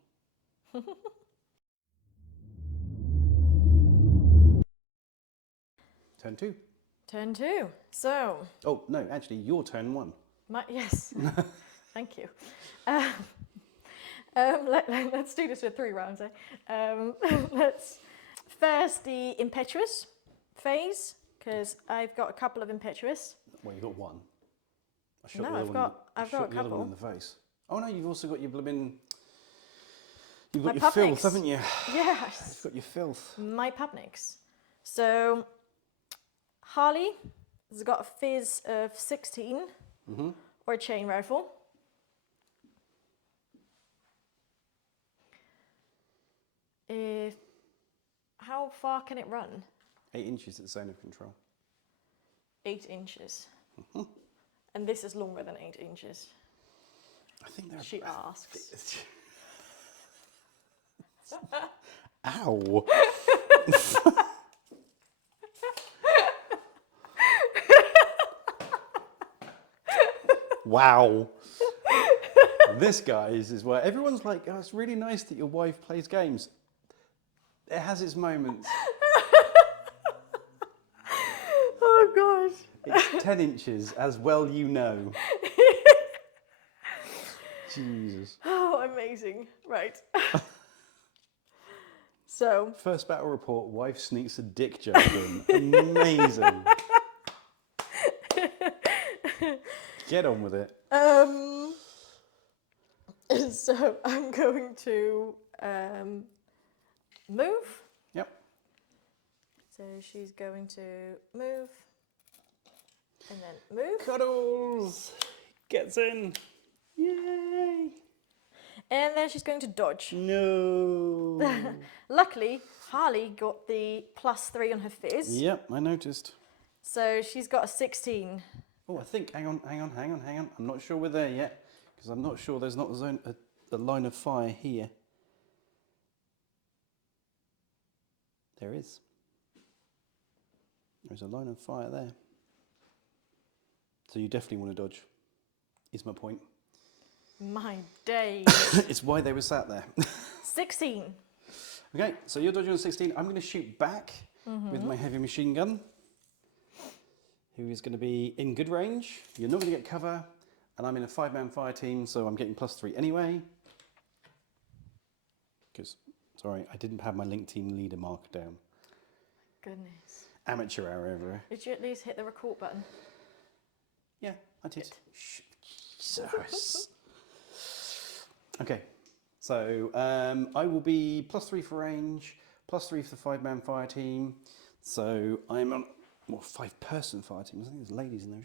Turn 2. Turn 2. So. Oh, no, actually, your turn 1. Yes. Thank you. Let's do this with 3 rounds. Let's first the impetuous phase, because I've got a couple of impetuous. Well, you've got 1. No, I've got a the other couple. one in the face. Oh no, you've also got your blooming. You've got My your filth, Pubniks. haven't you? Yes. You've got your filth. My Pubniks. So Harley has got a fizz of 16 or a chain rifle. How far can it run? 8 inches at the zone of control. 8 inches. And this is longer than 8 inches. I think they're. She asks. Ow! Wow. This, guys, is where everyone's like, oh, it's really nice that your wife plays games. It has its moments. Oh gosh. It's 10 inches, as well you know. Jesus. Oh, amazing. Right. So. First battle report, wife sneaks a dick joke in. Amazing. Get on with it. So I'm going to move. Yep. So she's going to move and then move. Cuddles. Gets in. Yay. And then she's going to dodge. No. Luckily, Harley got the +3 on her fizz. Yep, I noticed. So she's got a 16. Oh, I think, hang on. I'm not sure we're there yet, because I'm not sure there's not a line of fire here. There is. There's a line of fire there. So you definitely want to dodge, is my point. My days. It's why they were sat there. 16. Okay, so you're dodging on 16. I'm going to shoot back with my heavy machine gun, who is going to be in good range. You're not going to get cover, and I'm in a 5-man fire team, so I'm getting +3 anyway. Because, sorry, I didn't have my link team leader marker down. Goodness. Amateur hour over. Did you at least hit the record button? Yeah, I did. Jesus. Okay, so I will be +3 for range, +3 for the 5-man fire team. So I'm on, well, 5-person fire team. I think there's ladies in there.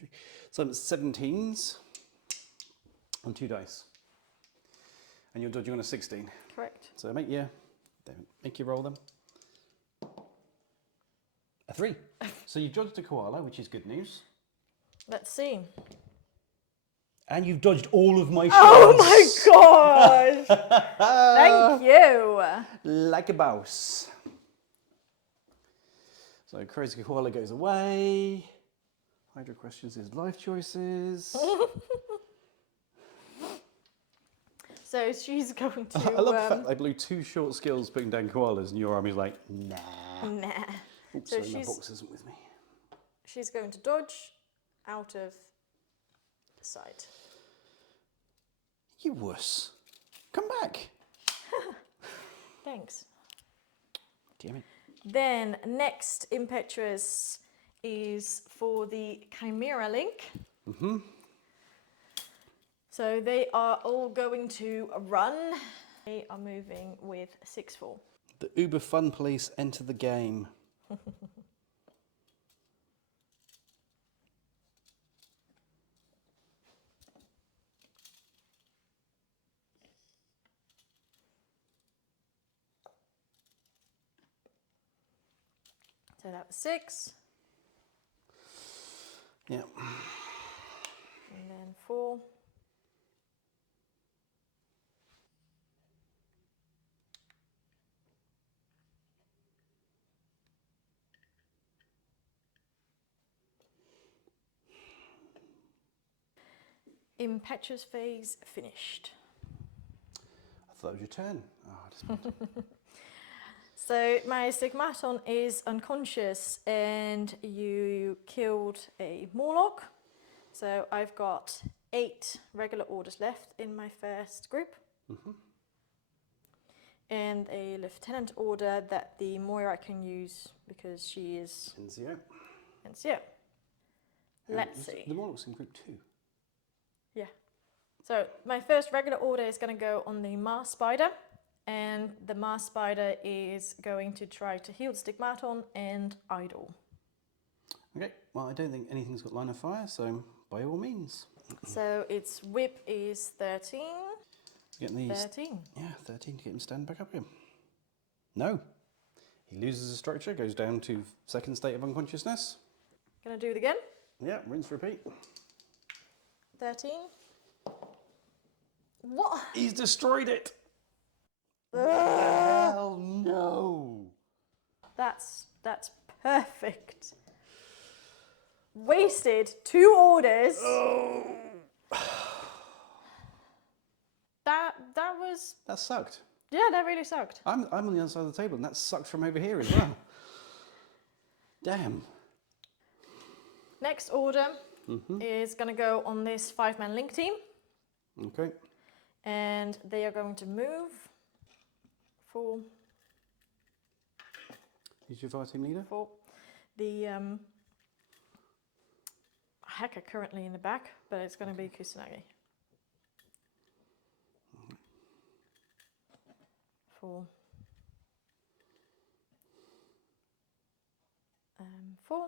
So I'm at 17s on 2 dice. And you're dodging on a 16. Correct. So make you roll them. A 3. So you dodged a koala, which is good news. Let's see. And you've dodged all of my shots. Oh my gosh! Thank you. Like a boss. So crazy koala goes away. Hydra questions his life choices. So she's going to. I love the fact I blew 2 short skills putting down koalas, and your army's like, nah. Nah. Oops, So sorry, my box isn't with me. She's going to dodge out of sight. You wuss. Come back. Thanks. Damn it. Then next impetuous is for the Chimera Link. So they are all going to run. They are moving with 6-4. The Uber Fun Police enter the game. So that was 6. Yeah. And then 4. Impetuous phase finished. I thought it was your turn. Oh, disappointed. So my stigmaton is unconscious and you killed a Morlock. So I've got 8 regular orders left in my first group. And a lieutenant order that the Moira can use because she is NCO. NCO. Let's see. The Morlocks in group 2. Yeah. So my first regular order is going to go on the Mars Spider. And the Mars Spider is going to try to heal the Stigmaton and idle. Okay, well, I don't think anything's got line of fire, so by all means. So its whip is 13. Getting these. 13. Yeah, 13 to get him stand back up again. No. He loses his structure, goes down to second state of unconsciousness. Gonna do it again. Yeah, rinse, repeat. 13. What? He's destroyed it! Hell no! That's perfect. Wasted 2 orders. Oh! That was, That sucked. yeah, that really sucked. I'm on the other side of the table and that sucked from over here as well. Damn. Next order is going to go on this 5-man link team. Okay. And they are going to move for Who's your fire team leader? the hacker currently in the back, but it's going to be Kusanagi. 4. 4.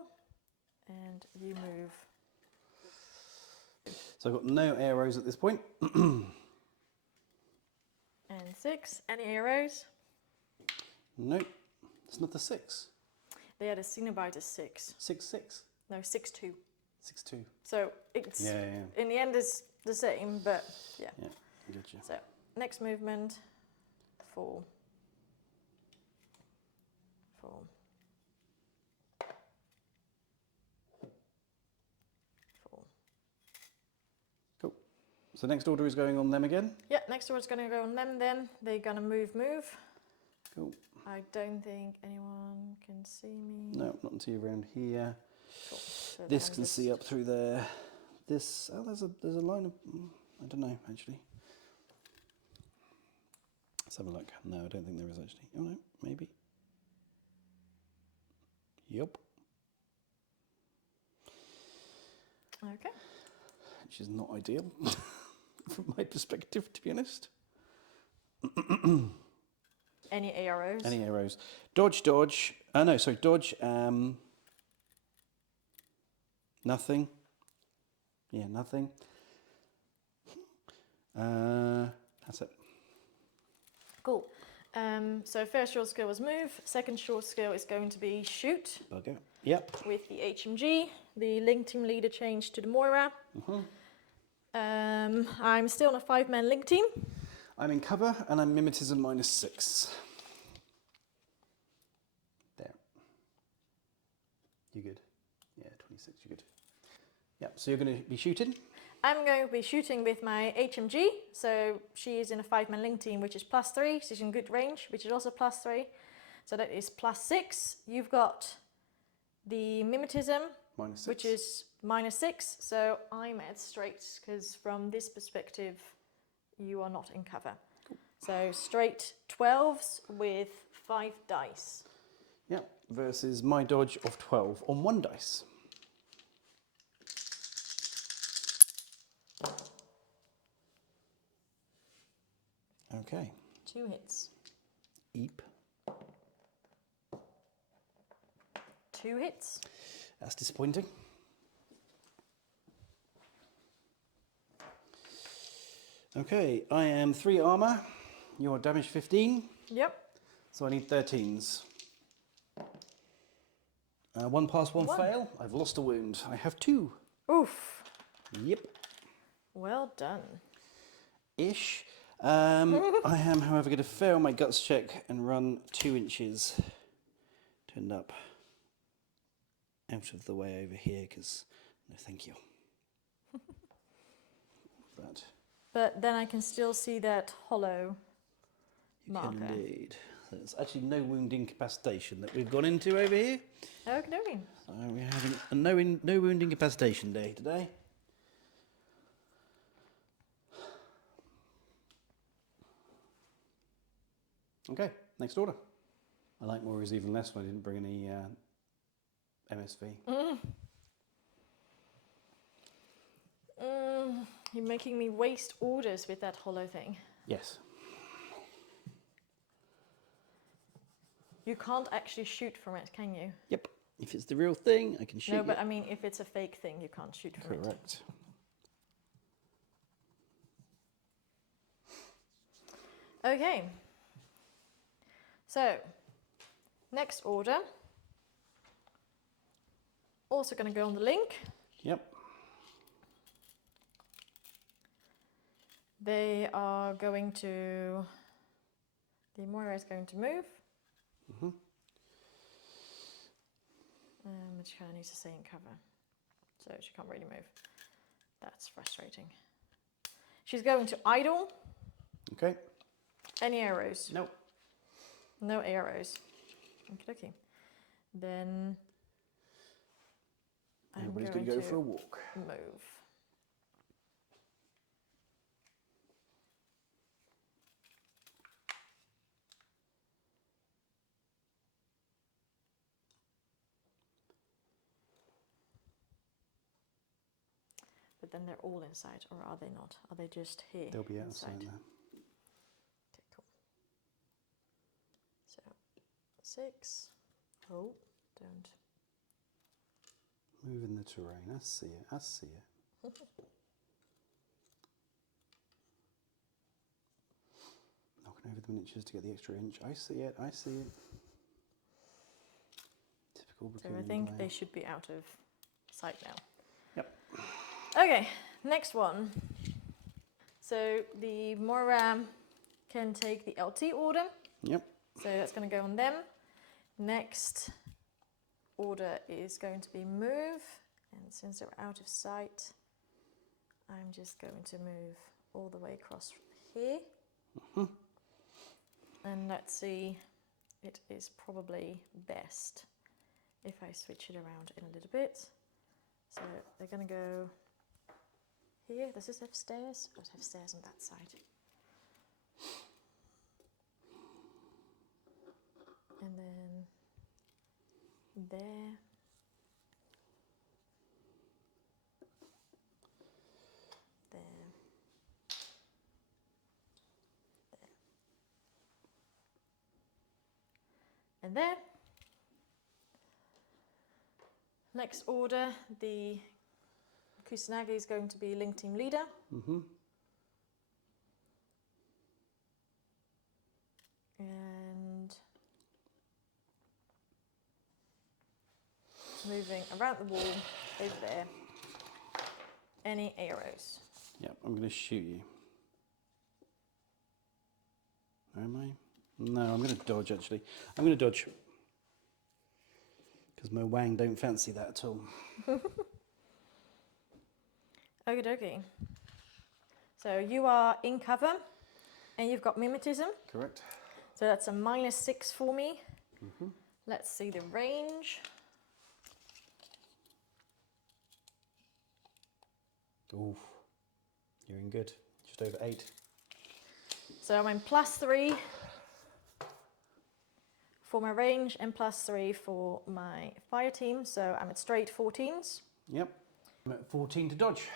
And you move. So I've got no arrows at this point. And 6. Any arrows? Nope. It's not the 6. They had a Cenobite as 6. 6-6. No, 6-2. 6-2. So it's Yeah. in the end is the same, but yeah. Yeah, I get you. So next movement, 4. 4. 4. Cool. So next order is going on them again. Yeah, next order's going to go on them then. They're going to move. Cool. I don't think anyone can see me. No, not until you're around here. Cool. So This then can just- see up through there. This, oh, there's a line of, I don't know, actually. Let's have a look. No, I don't think there is actually. Oh no, maybe. Yup. Okay. Which is not ideal from my perspective, to be honest. Any arrows? Any arrows? Dodge. No, sorry, dodge. Nothing. Yeah, nothing. That's it. Cool. So first short skill was move. Second short skill is going to be shoot Bugger. Yep. with the HMG. The link team leader changed to the Moira. I'm still on a 5-man link team. I'm in cover and I'm mimetism -6. There. You good? Yeah, 26, you're good. Yep, so you're going to be shooting? I'm going to be shooting with my HMG. So she is in a 5-man link team, which is +3. She's in good range, which is also +3. So that is +6. You've got the mimetism, -6. which is -6. So I'm at straight, because from this perspective, you are not in cover. Cool. So straight 12s with 5 dice. Yep, versus my dodge of 12 on 1 dice. Okay. 2 hits. Eep. 2 hits. That's disappointing. Okay, I am 3 armor. You're damage 15. Yep. So I need 13s. 1 pass, 1 1. fail. I've lost a wound. I have 2. Oof. Yep. Well done. Ish. I am, however, going to fail my guts check and run 2 inches to end up out of the way over here, because no thank you. that. But then I can still see that hollow marker. Can indeed. There's actually no wound incapacitation that we've gone into over here. Okay. So we're having a no wound incapacitation day today. Okay, next order. I like Maury's even less when I didn't bring any MSV. You're making me waste orders with that hollow thing. Yes. You can't actually shoot from it, can you? Yep. If it's the real thing, I can shoot No, but it. I mean, if it's a fake thing, you can't shoot from it. Correct. Okay. So, next order. Also going to go on the link. Yep. They are going to... The Moira is going to move. But she kind of needs to stay in cover. So she can't really move. That's frustrating. She's going to idle. Okay. Any arrows? Nope. No arrows. Okay. Then Everybody's going to go for a walk. Move. But then they're all inside, or are they not? Are they just here? They'll be outside now. Okay, cool. So 6. Oh, don't. Moving the terrain. I see it. I see it. Knocking over the miniatures to get the extra inch. I see it. I see it. Typical So I Bakunin think player. they should be out of sight now. Yep. Okay, next one. So the Moira can take the LT order. Yep. So that's going to go on them. Next order is going to be move. And since they're out of sight, I'm just going to move all the way across here. And let's see, it is probably best if I switch it around in a little bit. So they're going to go here. Does this have stairs? Oh, it has stairs on that side. And then there. There. There. And there. Next order, the Kusanagi is going to be Link Team Leader. And moving around the wall over there. Any arrows? Yep, I'm going to shoot you. Am I? No, I'm going to dodge actually. I'm going to dodge. Because my wang don't fancy that at all. Okie dokie. So you are in cover and you've got mimetism. Correct. So that's a -6 for me. Let's see the range. Oof. You're in good. Just over 8. So I'm in +3 for my range and +3 for my fire team. So I'm at straight 14s. Yep. I'm at 14 to dodge.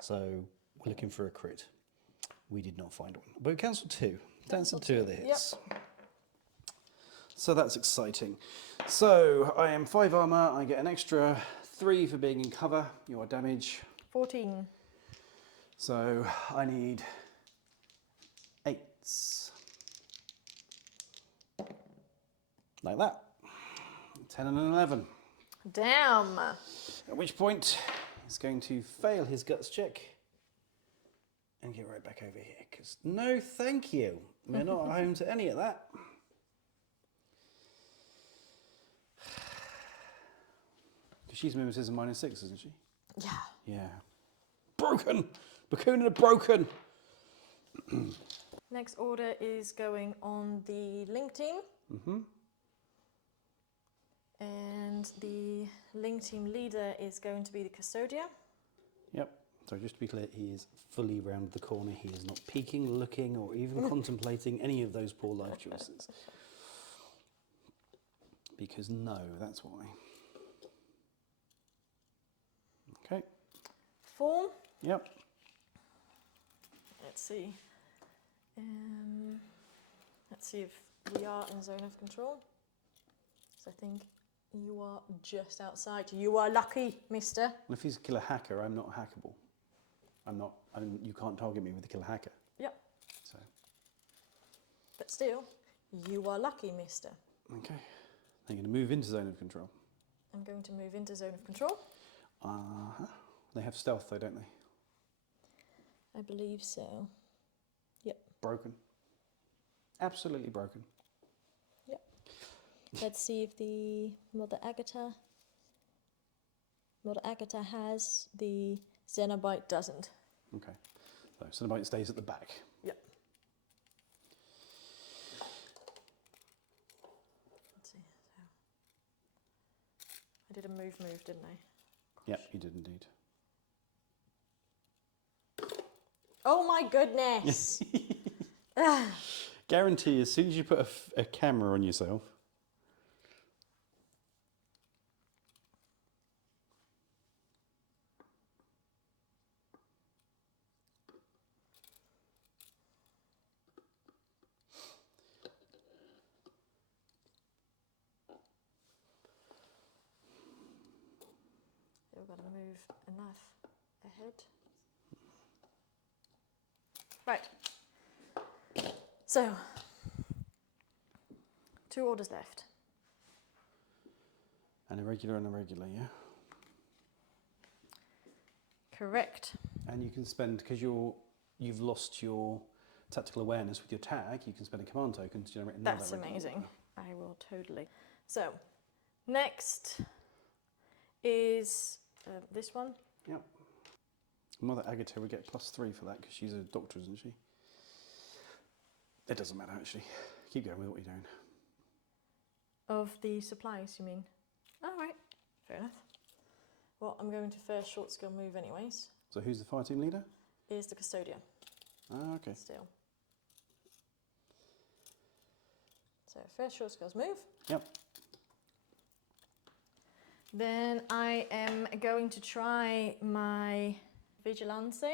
So we're looking for a crit. We did not find one. But we cancelled 2. Cancelled 2 of the hits. Yep. So that's exciting. So I am 5 armour. I get an extra 3 for being in cover. Your damage. 14. So I need 8s. Like that. 10 and an 11. Damn. At which point he's going to fail his guts check and get right back over here. Because no thank you. We're not home to any of that. Because she's mimetism -6, isn't she? Yeah. Yeah. Broken! Bakunin are broken! Next order is going on the Link team. And the Link team leader is going to be the Custodia. Yep. So just to be clear, he is fully round the corner. He is not peeking, looking, or even contemplating any of those poor life choices. Because no, that's why. Okay. 4. Yep. Let's see. Let's see if we are in zone of control. So I think you are just outside. You are lucky, mister. And if he's a killer hacker, I'm not hackable. You can't target me with a killer hacker. Yep. So. But still, you are lucky, mister. Okay. I'm going to move into zone of control. I'm going to move into zone of control. Uh-huh. They have stealth though, don't they? I believe so. Yep. Broken. Absolutely broken. Yep. Let's see if the Mother Agatha has, the Xenobite doesn't. Okay. So Cenobite stays at the back. Yep. Let's see. So I did a move, didn't I? Yep, you did indeed. Oh my goodness! Guarantee as soon as you put a camera on yourself. We've got to move enough ahead. Right. So, 2 orders left. An irregular and a regular, yeah? Correct. And you can spend, because you've lost your tactical awareness with your tag, you can spend a command token to generate another. That's regular amazing. order. I will totally. So, next is this one. Yep. Mother Agatha would get +3 for that because she's a doctor, isn't she? It doesn't matter actually. Keep going with what you're doing. Of the supplies, you mean? All right, fair enough. Well, I'm going to first short skill move anyways. So who's the fire team leader? Is the Custodia. Ah, okay. Still. So first short skills move. Yep. Then I am going to try my Vigilance.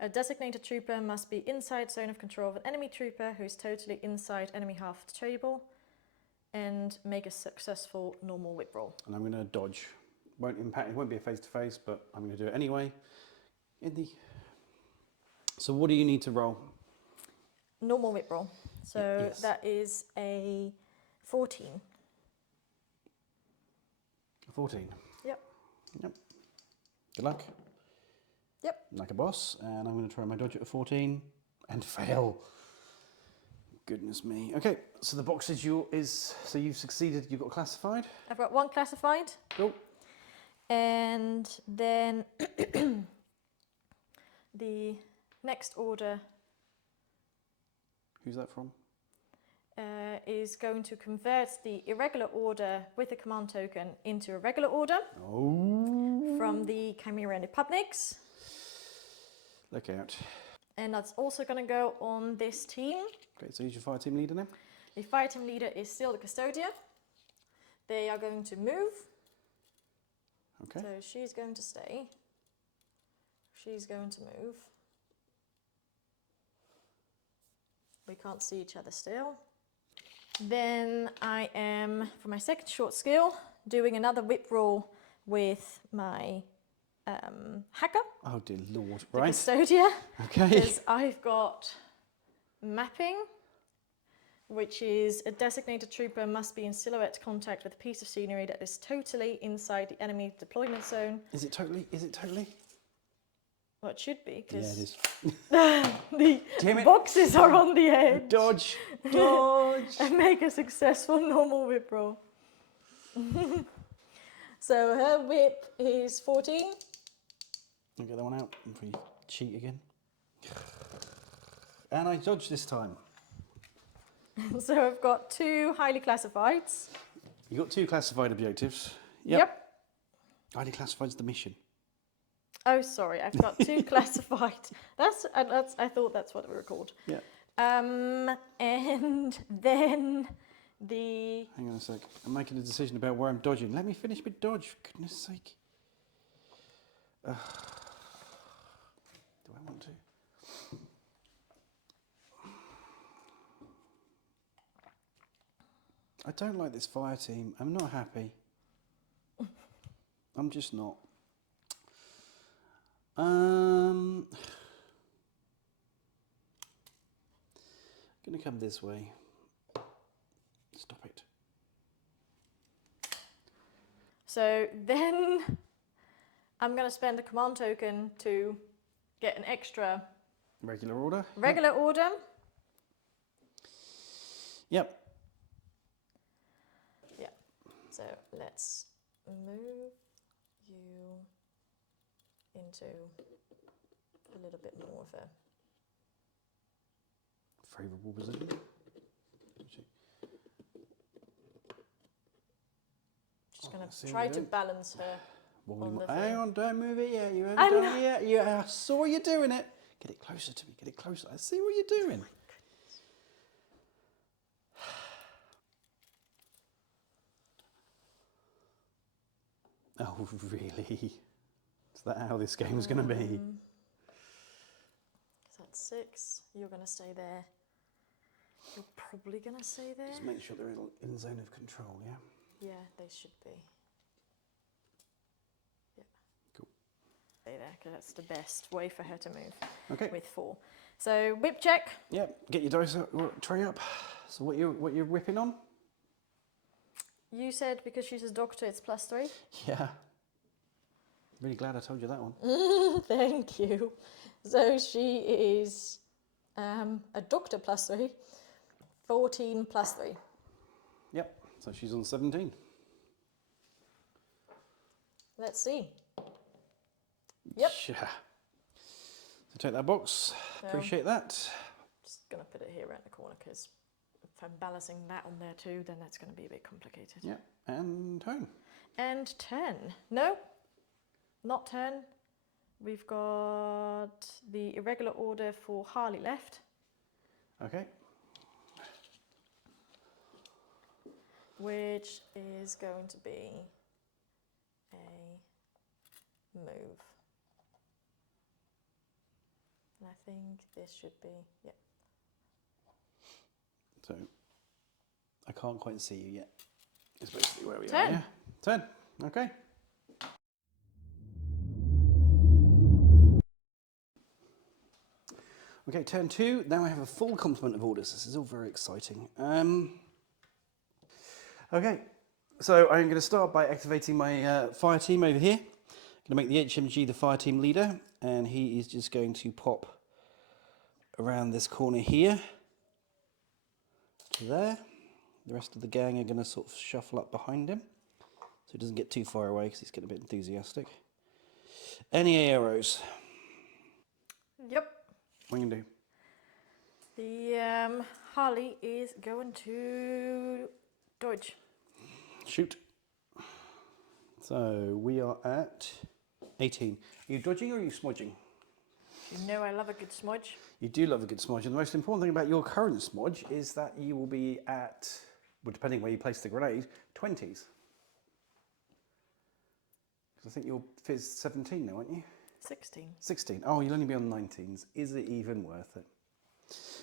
A designated trooper must be inside zone of control of an enemy trooper who is totally inside enemy half of the table and make a successful normal whip roll. And I'm going to dodge. Won't impact. It won't be a face-to-face, but I'm going to do it anyway. So what do you need to roll? Normal whip roll. So yes. That is a 14. 14. Yep. Yep. Good luck. Yep. Like a boss. And I'm going to try my dodge at a 14 and fail. Goodness me. Okay, so the box is so you've succeeded, you've got classified. I've got 1 classified. Cool. And then the next order Who's that from? is going to convert the irregular order with a command token into a regular order. Oh. From the Chimera and the Pubniks. Look out. And that's also going to go on this team. Great, so who's your fire team leader now? The fire team leader is still the Custodia. They are going to move. Okay. So she's going to stay. She's going to move. We can't see each other still. Then I am, for my second short skill, doing another whip roll with my hacker. Oh dear Lord, The right. Custodia. Okay. Because I've got mapping, which is a designated trooper must be in silhouette contact with a piece of scenery that is totally inside the enemy deployment zone. Is it totally? Well, it should be, Yeah, it because is. the Damn it. boxes are on the edge. Dodge! Dodge! And make a successful normal whip roll. So her whip is 14. I'll get that one out before you cheat again. And I dodged this time. So I've got 2 highly classifieds. You got 2 classified objectives. Yep. Highly classified's the mission. Oh, sorry, I've got 2 classified. I thought that's what they were called. Yeah. And then the... Hang on a sec. I'm making a decision about where I'm dodging. Let me finish with dodge, for goodness sake. Do I want to? I don't like this fire team. I'm not happy. I'm just not. Gonna come this way. Stop it. So then I'm going to spend a command token to get an extra Regular order? order. Yep. Yeah. So let's move you into a little bit more of a... Favourable position. Just going to try to balance her on the Hang thing. on, don't move it yet. You haven't done it yet. Yeah, I saw you doing it. Get it closer to me. Get it closer. I see what you're doing. Oh, really? Is that how this game's going to be? That's 6. You're going to stay there. You're probably going to stay there. Just make sure they're in zone of control, yeah? Yeah, they should be. Yeah. Cool. Stay there, because that's the best way for her to move. Okay. With 4. So whip check. Yep. Get your dice tray up. So what you're whipping on? You said because she's a doctor, it's +3. Yeah. Really glad I told you that one. Thank you. So she is a doctor +3. 14 +3. Yep. So she's on 17. Let's see. Yep. Yeah. So take that box. Appreciate that. Just going to put it here around the corner because if I'm balancing that on there too, then that's going to be a bit complicated. Yep. And turn. And turn. No, not turn. We've got the irregular order for Harley left. Okay. Which is going to be a move. And I think this should be, yeah. So I can't quite see you yet. It's basically where we 10. are. Yeah. 10. Okay. Okay, turn 2. Now I have a full complement of orders. This is all very exciting. Okay, so I'm going to start by activating my fire team over here. I'm going to make the HMG the fire team leader, and he is just going to pop around this corner here to there. The rest of the gang are going to sort of shuffle up behind him, so he doesn't get too far away because he's getting a bit enthusiastic. Any arrows? Yep. What are you going to do? The Harley is going to dodge. Shoot. So we are at 18. Are you dodging or are you smudging? You know I love a good smudge. You do love a good smudge, and the most important thing about your current smudge is that you will be at, well, depending where you place the grenade, 20s. Because I think you're Fizz 17 now, aren't you? 16. 16. Oh, you'll only be on 19s. Is it even worth it?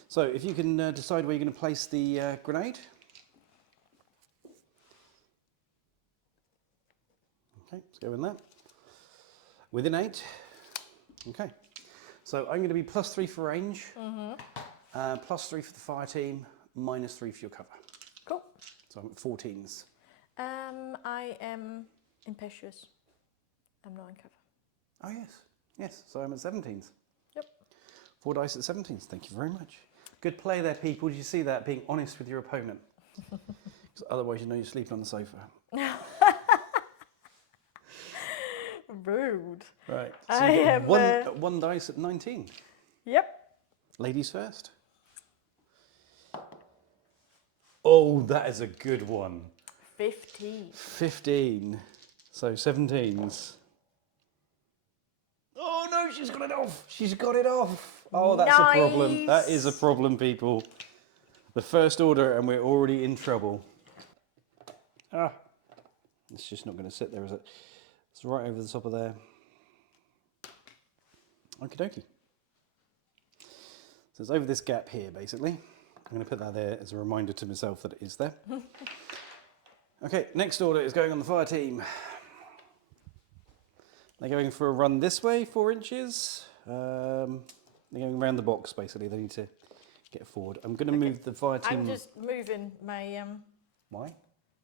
So if you can decide where you're going to place the grenade. Okay, let's go in there. Within 8. Okay. So I'm going to be +3 for range, +3 for the fire team, -3 for your cover. Cool. So I'm at 14s. I am impetuous. I'm not in cover. Oh yes, yes. So I'm at 17s. Yep. 4 dice at 17s. Thank you very much. Good play there, people. Did you see that? Being honest with your opponent. 'Cause otherwise, you know you're sleeping on the sofa. Rude. Right. So I you get am, one dice at 19. Yep. Ladies first. Oh, that is a good one. 15. 15. So 17s. Oh no, she's got it off. She's got it off. Oh, that's a problem. That is a problem, people. The first order and we're already in trouble. Ah. It's just not going to sit there, is it? It's right over the top of there. Okie dokie. So it's over this gap here, basically. I'm going to put that there as a reminder to myself that it is there. Okay, next order is going on the fire team. They're going for a run this way, 4 inches. They're going around the box, basically. They need to get forward. I'm going to move the fire team. I'm just moving my... Why?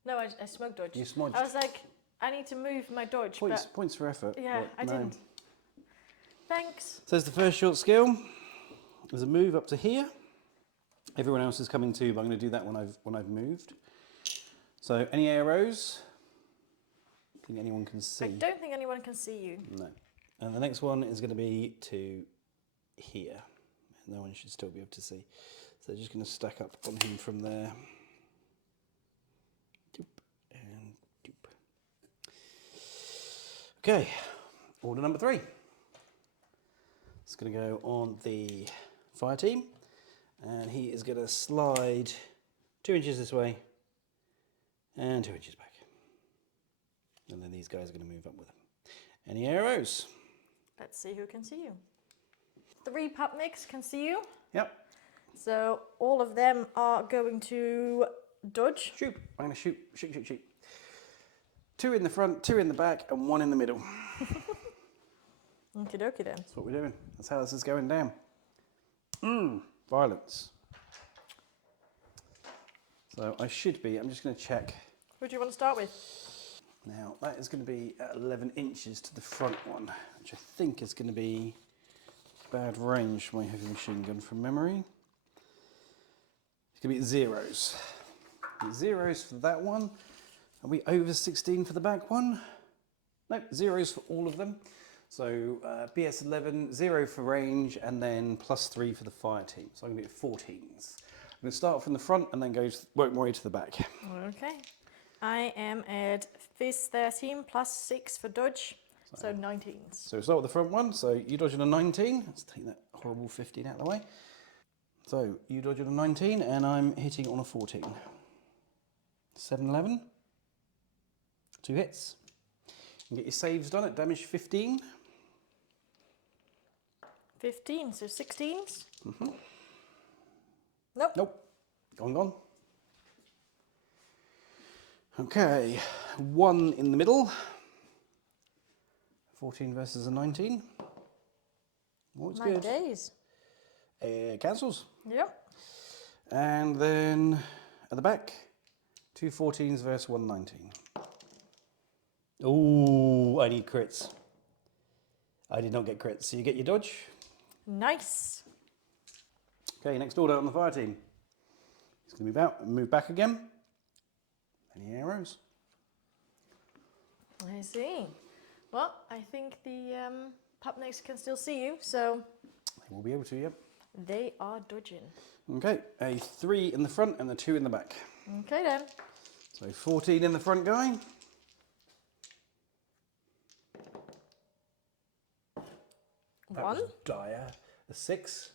No, I smoke dodged. You smudged. I was like, I need to move my dodge, Points for effort. yeah, but I no. didn't. Thanks. So there's the first short skill. There's a move up to here. Everyone else is coming too, but I'm going to do that when I've moved. So any arrows? I think anyone can see. I don't think anyone can see you. No. And the next one is going to be to here. No one should still be able to see. So they're just going to stack up on him from there. Doop and doop. Okay, order number 3. It's going to go on the fire team. And he is going to slide 2 inches this way and 2 inches back. And then these guys are going to move up with him. Any arrows? Let's see who can see you. 3 pupniks can see you. Yep. So all of them are going to dodge. Shoot. I'm going to shoot, shoot, shoot, shoot. 2 in the front, 2 in the back, and 1 in the middle. Okie dokie then. That's what we're doing. That's how this is going down. Violence. So I should be, I'm just going to check. Who do you want to start with? Now, that is going to be at 11 inches to the front one, which I think is going to be bad range for my heavy machine gun from memory. It's going to be zeros. Zeros for that one. Are we over 16 for the back one? No, zeros for all of them. So BS 11, 0 for range, and then +3 for the fire team. So I'm going to do 14s. I'm going to start from the front and then work my way to the back. Okay. I am at Fizz 13 +6 for dodge, so 19s. So we'll start with the front one. So you dodging a 19. Let's take that horrible 15 out of the way. So you dodging a 19 and I'm hitting on a 14. 7, 11. 2 hits. And get your saves done at damage 15. 15, so 16s? Mm-hmm. Nope. Nope. Gone. Okay, 1 in the middle. 14 versus a 19. Oh, it's good. Days. Cancels. Yep. And then at the back, 2 14s versus 1 19. Oh, I need crits. I did not get crits, so you get your dodge. Nice. Okay, next order on the fire team. He's going to move out and move back again. Any arrows? I see. Well, I think the pupniks can still see you, so... They will be able to, yep. They are dodging. Okay, a 3 in the front and a 2 in the back. Okay then. So 14 in the front guy. That 1. was dire. A 6.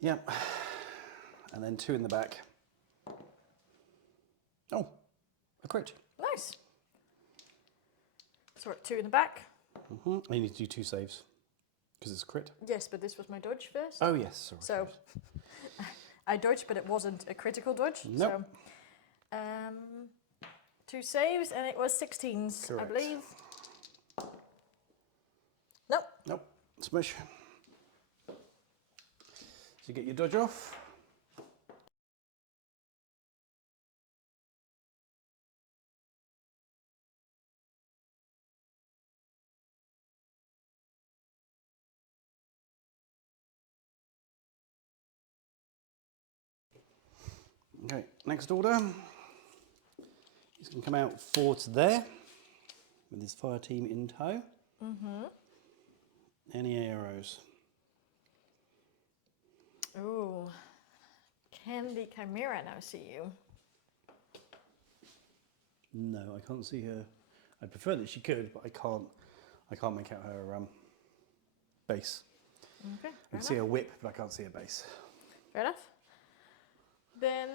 Yep. And then 2 in the back. Oh, a crit. Nice. So we're at 2 in the back. Mm-hmm. I need to do 2 saves because it's a crit. Yes, but this was my dodge first. Oh yes, sorry. So I dodged, but it wasn't a critical dodge. Nope. So 2 saves, and it was 16s, Correct. I believe. Nope. Nope. Smush. So you get your dodge off. Okay, next order. He's going to come out 4 to there. with his fire team in tow. Mm-hmm. Any arrows? Ooh. Can the Chimera now see you? No, I can't see her. I prefer that she could, but I can't make out her base. Okay. I can see her whip, but I can't see her base. Fair enough. Then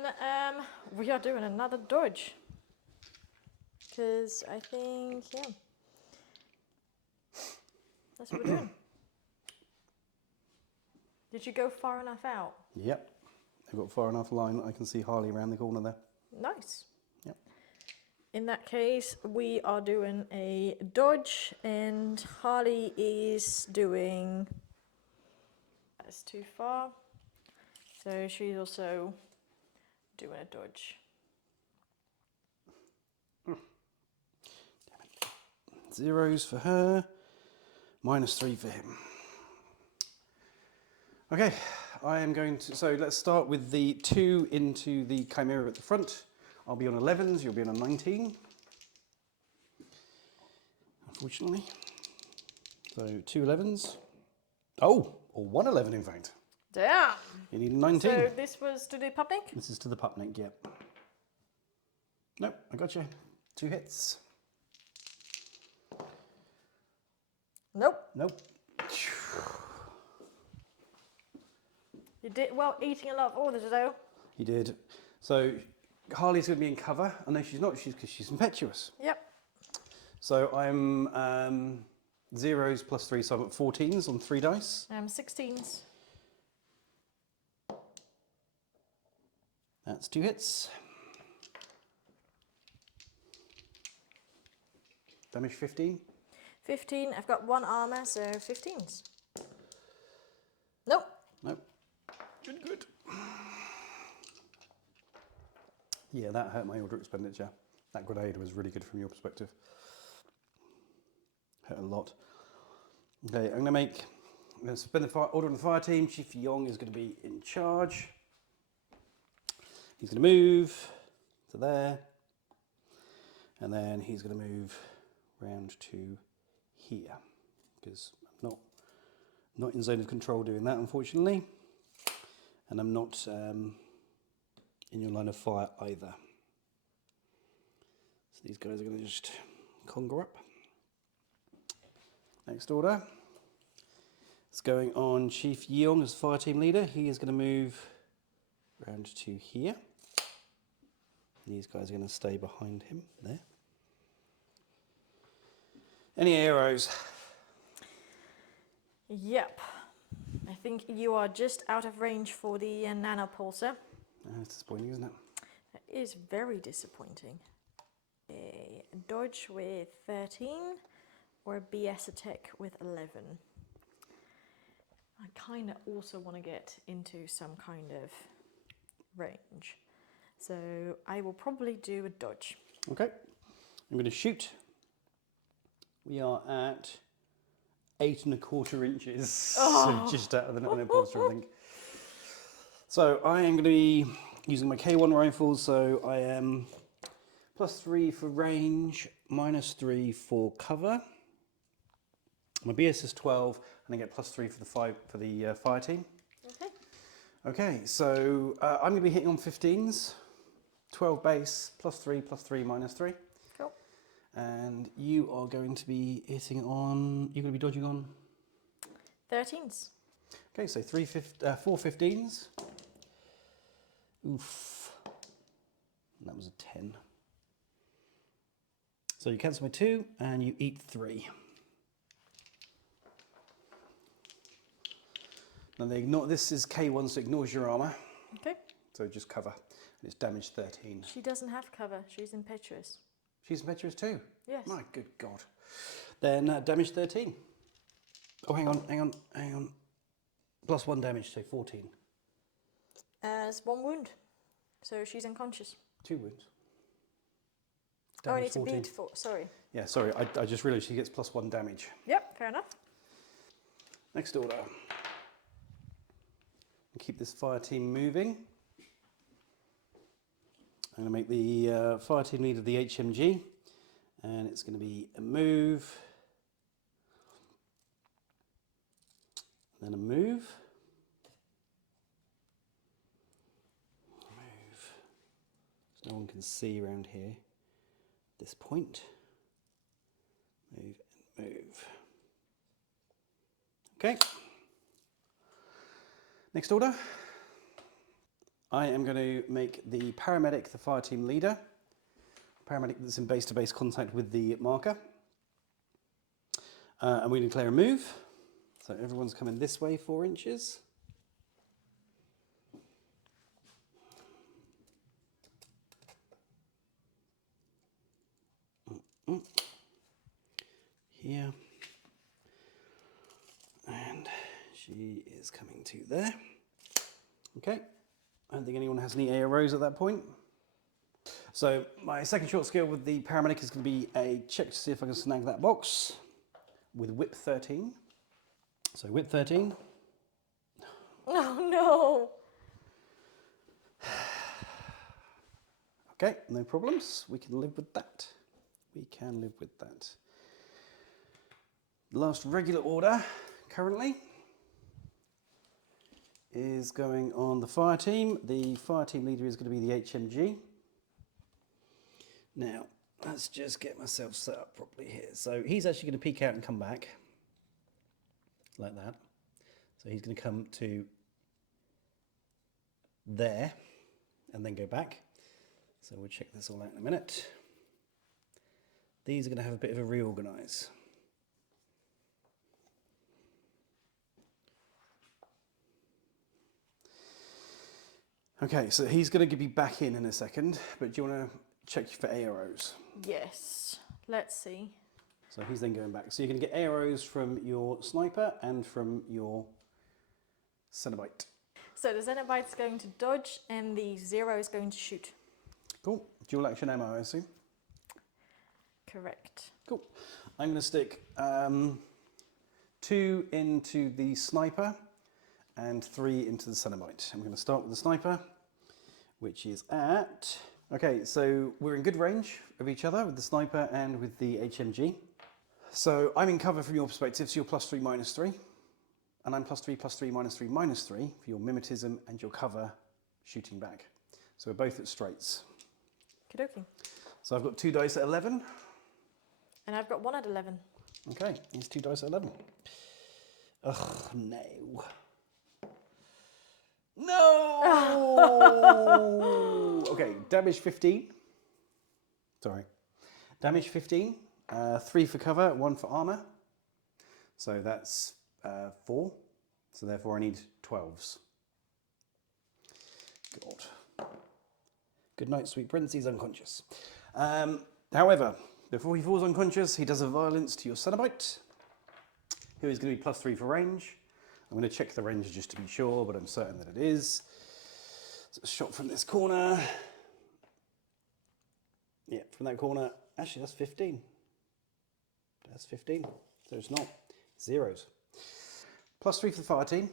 we are doing another dodge. Because I think, yeah. That's what we're doing. Did you go far enough out? Yep. I've got far enough line that I can see Harley around the corner there. Nice. Yep. In that case, we are doing a dodge, and Harley is doing... That's too far. So she's also doing a dodge. Zeros for her, -3 for him. Okay, I am going to, so let's start with the 2 into the Chimera at the front. I'll be on 11s, you'll be on a 19. Unfortunately. So 2 11s. Oh, or 1 11 in fact. Damn! You need a 19. So this was to the public? This is to the Pupnik, yep. Nope, I got you. 2 hits. Nope. Nope. You did well eating a lot of orders though. You did. So Harley's going to be in cover. I know she's not, because she's impetuous. Yep. So I'm 0s +3, so I'm at 14s on 3 dice. 16s. That's 2 hits. Damage 15. 15. I've got 1 armor, so 15s. Nope. Nope. Good. Yeah, that hurt my order expenditure. That grenade was really good from your perspective. Hurt a lot. Okay, I'm going to spend the order on the fire team. Chief Yong is going to be in charge. He's going to move to there. And then he's going to move round to here. Because I'm not in zone of control doing that, unfortunately. And I'm not in your line of fire either. So these guys are going to just conga up. Next order. It's going on Chief Yeong as fire team leader. He is going to move round to here. These guys are going to stay behind him there. Any arrows? Yep. I think you are just out of range for the nanopulsar. That's disappointing, isn't it? That is very disappointing. A dodge with 13 or a BS attack with 11. I kind of also want to get into some kind of range. So I will probably do a dodge. Okay. I'm going to shoot. We are at 8 1/4 inches. Oh. So just out of the nanopulsar, I think. So I am going to be using my K1 rifles. So I am +3 for range, -3 for cover. My BS is 12, and I get +3 for the fire team. Okay. Okay, so I'm going to be hitting on 15s, 12 base, +3, +3, -3. Cool. And you are going to be hitting on, you're going to be dodging on? 13s. Okay, so 4 15s. Oof. And that was a 10. So you cancel my 2 and you eat 3. Now they ignore, this is K1, so ignores your armour. Okay. So just cover. And it's damage 13. She doesn't have cover. She's impetuous. She's impetuous too? Yes. My good God. Then damage 13. Oh, hang on. +1 damage, so 14. As 1 wound. So she's unconscious. 2 wounds. Oh, I Damage need to 14. beat 4. Sorry. Yeah, sorry, I just realised she gets +1 damage. Yep, fair enough. Next order. Keep this fire team moving. I'm going to make the fire team leader the HMG, And it's going to be a move, then a move, so no one can see around here. This point, move and move. Okay. Next order. I am going to make the paramedic the fire team leader. Paramedic that's in base-to-base contact with the marker. And we declare a move. So everyone's coming this way 4 inches. Here. And she is coming to there. Okay. I don't think anyone has any arrows at that point. So my second short skill with the paramedic is going to be a check to see if I can snag that box with whip 13. So whip 13. Oh no! Okay, no problems. We can live with that. We can live with that. The last regular order currently is going on the fire team. The fire team leader is going to be the HMG. Now, let's just get myself set up properly here. So he's actually going to peek out and come back. Like that. So he's going to come to there and then go back. So we'll check this all out in a minute. These are going to have a bit of a reorganize. Okay, so he's going to be back in a second, but do you want to check for arrows? Yes. Let's see. So he's then going back. So you're going to get arrows from your sniper and from your Cenobite. So the Cenobite's going to dodge and the Zero is going to shoot. Cool. Dual action ammo, I assume? Correct. Cool. I'm going to stick 2 into the sniper and 3 into the Cenobite. I'm going to start with the sniper, which is at... Okay, so we're in good range of each other with the sniper and with the HMG. So I'm in cover from your perspective, so you're +3, -3. And I'm +3, +3, -3, -3 for your mimetism and your cover shooting back. So we're both at straights. Okie-dokie. So I've got 2 dice at 11. And I've got 1 at 11. Okay, here's 2 dice at 11. Ugh, no. No! Okay, damage 15. Sorry. Damage 15. 3 for cover, 1 for armor. So that's 4. So therefore I need 12s. God. Good night, sweet prince. He's unconscious. However, before he falls unconscious, he does a violence to your Cenobite, who is going to be +3 for range. I'm going to check the range just to be sure, but I'm certain that it is. So a shot from this corner. Yeah, from that corner. Actually, that's 15. That's 15. So it's not. Zeros. +3 for the fire team.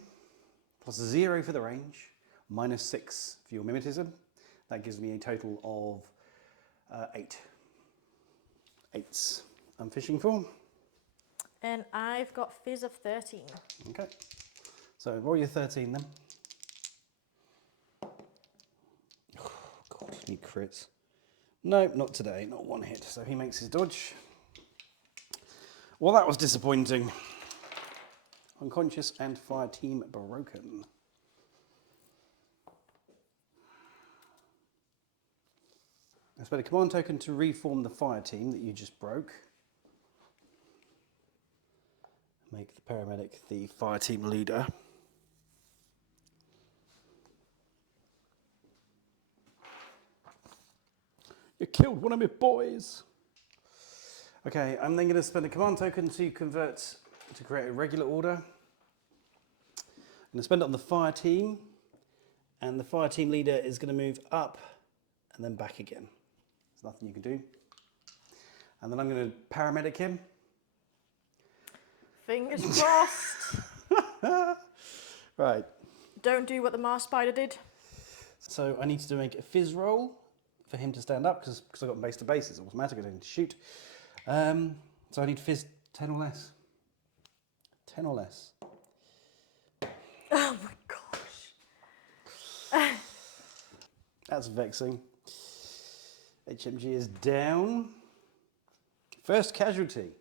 +0 for the range. -6 for your mimetism. That gives me a total of 8. 8s I'm fishing for. And I've got Fizz of 13. Okay. So roll your 13 then. Oh, God, need crits. No, not today. Not 1 hit. So he makes his dodge. Well, that was disappointing. Unconscious and fire team broken. I spent a command token to reform the fire team that you just broke. Make the paramedic the fire team leader. You killed one of my boys. Okay, I'm then going to spend a command token to convert to create a regular order. I'm going to spend it on the fire team, and the fire team leader is going to move up and then back again. There's nothing you can do. And then I'm going to paramedic him. Fingers crossed. Right. Don't do what the Mars Spider did. So I need to make a fizz roll for him to stand up because I got base to base. It's automatic. I don't need to shoot. So I need fizz 10 or less. 10 or less. Oh my gosh. That's vexing. HMG is down. First casualty.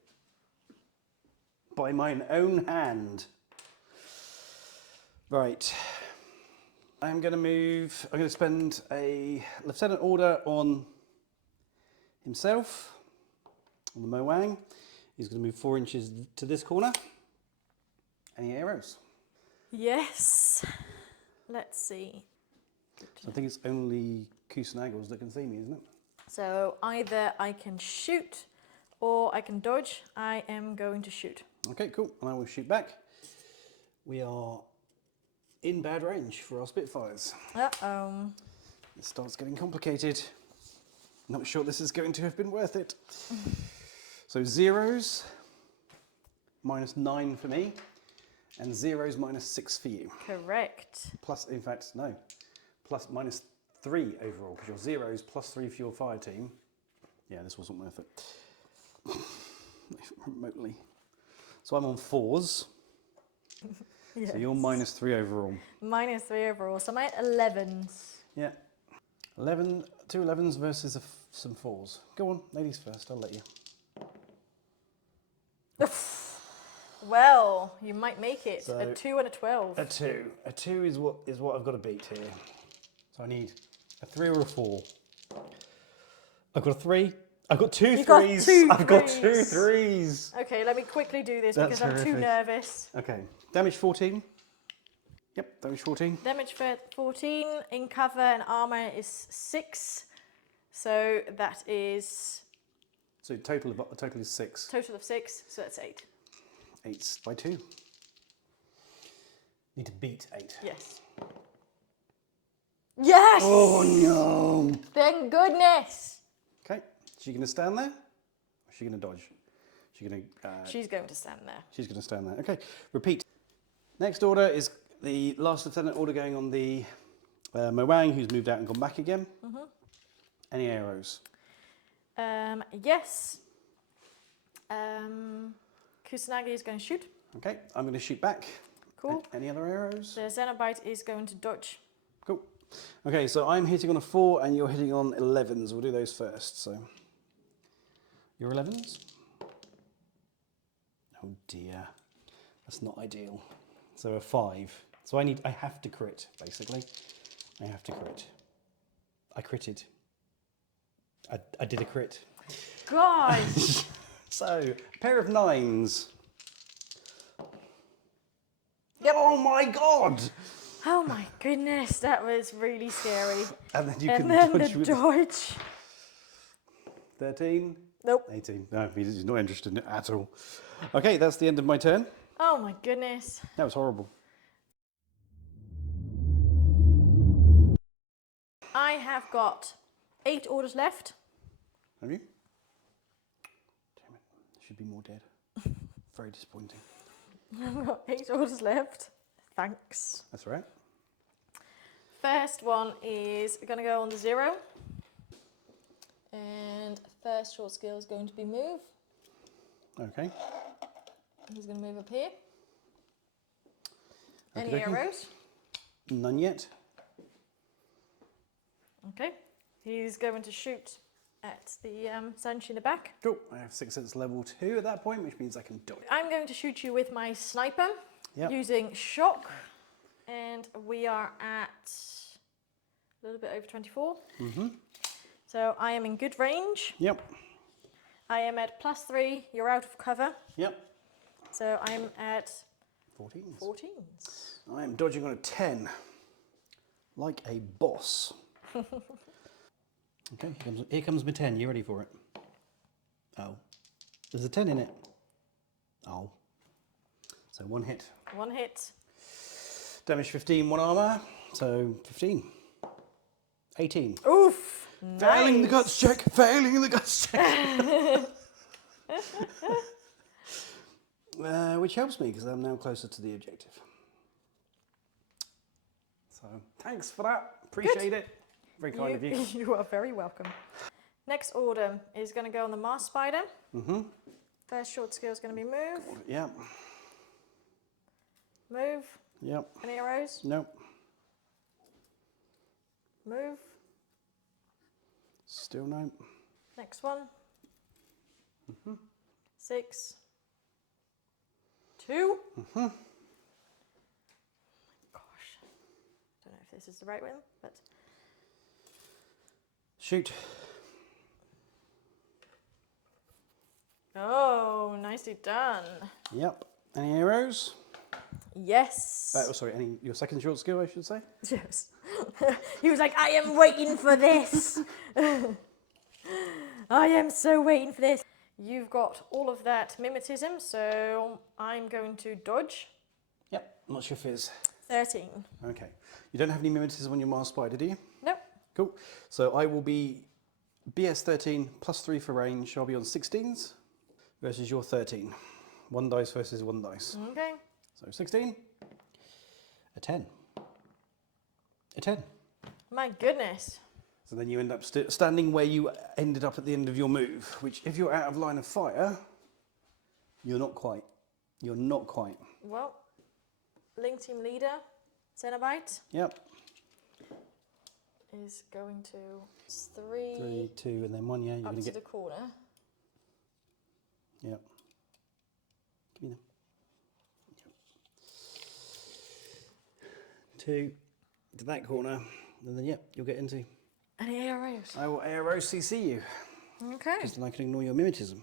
By mine own hand. Right. I'm going to spend a lieutenant order on himself, on the Moang. He's going to move 4 inches to this corner. Any arrows? Yes. Let's see. So I think it's only Kusanagos that can see me, isn't it? So either I can shoot or I can dodge. I am going to shoot. Okay, cool. And I will shoot back. We are in bad range for our Spitfires. Uh-oh. It starts getting complicated. Not sure this is going to have been worth it. So zeros, -9 for me, and zeros -6 for you. Correct. Plus, in fact, no, -3 overall, because your zeros +3 for your fire team. Yeah, this wasn't worth it. Remotely. So I'm on 4s. Yes. So you're -3 overall. -3 overall. So I'm at 11s. Yeah. 2 11s versus some 4s. Go on, ladies first, I'll let you. Well, you might make it. So, a 2 and a 12. A 2. A 2 is what I've got to beat here. So I need a 3 or a 4. I've got a 3. I've got 2 You've got 3s. 2 I've got 2 3s. 3s. Okay, let me quickly do this That's because I'm too horrific. nervous. Okay. Damage 14. Yep, damage 14. Damage for 14. In cover and armor is 6. So that is So total is 6. total of 6. So that's 8. 8's by 2. Need to beat 8. Yes. Yes! Oh no! Thank goodness! Okay. Is she going to stand there? Or is she going to dodge? She's going to. She's going to stand there. She's going to stand there. Okay. Repeat. Next order is the last lieutenant order going on the Moang, who's moved out and gone back again. Mm-hmm. Any arrows? Yes. Kusanagi is going to shoot. Okay. I'm going to shoot back. Cool. Any other arrows? The Xenobite is going to dodge. Cool. Okay, so I'm hitting on a 4 and you're hitting on 11s. We'll do those first. So, your 11s? Oh dear, that's not ideal. So a 5. So I have to crit, basically. I have to crit. I critted. I did a crit. Gosh! So, pair of 9s. Yep. Oh my god! Oh my goodness, that was really scary. And then you And can then dodge the with dodge. 13? Nope. 18. No, he's not interested in it at all. Okay, that's the end of my turn. Oh my goodness. That was horrible. I have got 8 orders left. Have you? Damn it. Should be more dead. Very disappointing. I've got 8 orders left. Thanks. That's all right. First one is going to go on the 0. And first short skill is going to be move. Okay. He's going to move up here. Any Okey-dokey. arrows? None yet. Okay. He's going to shoot at the Sanchi in the back. Cool. I have 6 sense level 2 at that point, which means I can dodge. I'm going to shoot you with my sniper Yep. using shock. And we are at a little bit over 24. Mm-hmm. So I am in good range. Yep. I am at +3. You're out of cover. Yep. So I'm at 14s. 14s. I am dodging on a 10. Like a boss. Okay, here comes my 10. You ready for it? Oh. There's a 10 in it. Oh. So 1 hit. 1 hit. Damage 15, 1 armor. So 15. 18. Oof. Failing the Nice. guts check. Failing the guts check. Which helps me because I'm now closer to the objective. So thanks for that. Appreciate it. Very kind of you. You are very welcome. Next order is going to go on the Mars Spider. Mm-hmm. First short skill is going to be move. Yep. Move. Yep. Any arrows? Nope. Move. Still no. Next one. 6. 2. Mm-hmm. Gosh. Don't know if this is the right one, but... Shoot. Oh, nicely done. Yep. Any arrows? Yes. Sorry, your second short skill, I should say? Yes. He was like, I am waiting for this. I am so waiting for this. You've got all of that mimetism, so I'm going to dodge. Yep. What's your fizz? 13. Okay. You don't have any mimetism on your Mars Spider, do you? Nope. Cool. So I will be BS 13 plus 3 for range. I'll be on 16s versus your 13. 1 dice versus 1 dice. Okay. So 16. A 10. A 10. My goodness. So then you end up standing where you ended up at the end of your move, which if you're out of line of fire, you're not quite. You're not quite. Well, Link Team Leader, Cenobite, Yep. is going to 3, 3, 2, and then 1, yeah. You're up going to to the get... corner. Yep. Give me them. Yep. 2 to that corner, and then, yep, you'll get into... Any arrows? I will arrow CC you, Okay. because then I can ignore your mimetism.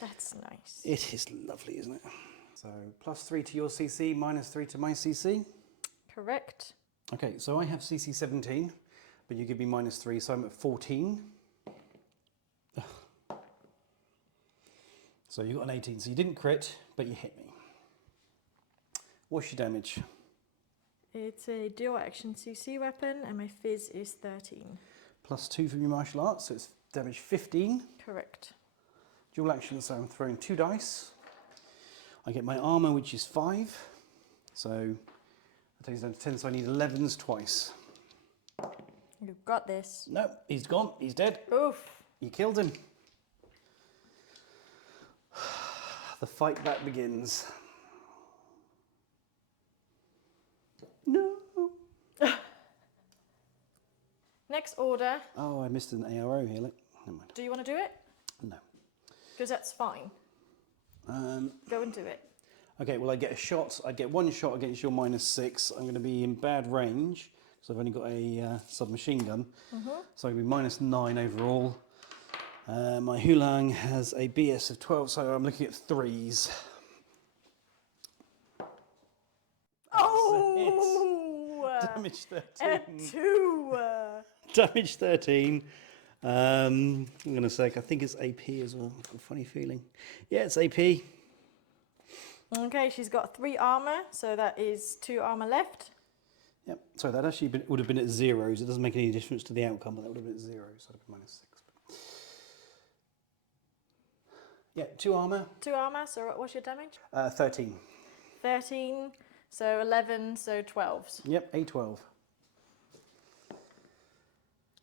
That's nice. It is lovely, isn't it? So plus 3 to your CC, minus 3 to my CC. Correct. Okay, so I have CC 17, but you give me minus 3, so I'm at 14. So you got an 18, so you didn't crit, but you hit me. What's your damage? It's a dual action CC weapon, and my fizz is 13. Plus 2 from your martial arts, so it's damage 15. Correct. Dual action, so I'm throwing 2 dice. I get my armor, which is 5. So that takes it down to 10, so I need 11s twice. You've got this. No, he's gone. He's dead. Oof. You killed him. The fight back begins. No. Next order. Oh, I missed an ARO here. Look. Never mind. Do you want to do it? No. Because that's fine. Go and do it. Okay, well, I get a shot. I get 1 shot against your minus 6. I'm going to be in bad range, because I've only got a submachine gun. So I'm going to be minus 9 overall. My Hulang has a BS of 12, so I'm looking at 3s. Oh! Damage 13. A 2! Damage 13. I'm going to say, I think it's AP as well. I've got a funny feeling. Yeah, it's AP. Okay, she's got 3 armor, so that is 2 armor left. Yep. So that actually would have been at 0s. It doesn't make any difference to the outcome, but that would have been at 0, so that would have been minus 6. Yeah, 2 armor. 2 armor, so what's your damage? 13. 13, so 11, so 12s. Yep, A12.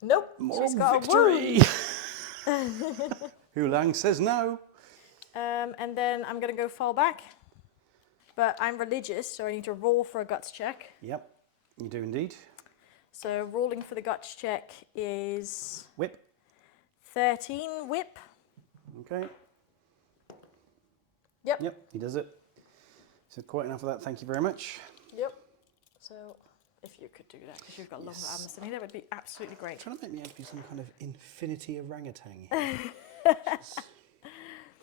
Nope, Moral she's got victory. a wound. Hulang says no. And then I'm going to go fall back. But I'm religious, so I need to roll for a guts check. Yep, you do indeed. So rolling for the guts check is Whip. 13 whip. Okay. Yep. Yep, he does it. So quite enough of that, thank you very much. Yep. So if you could do that, because you've got longer arms than me, that would be absolutely great. Trying to make me out to be some kind of infinity orangutan.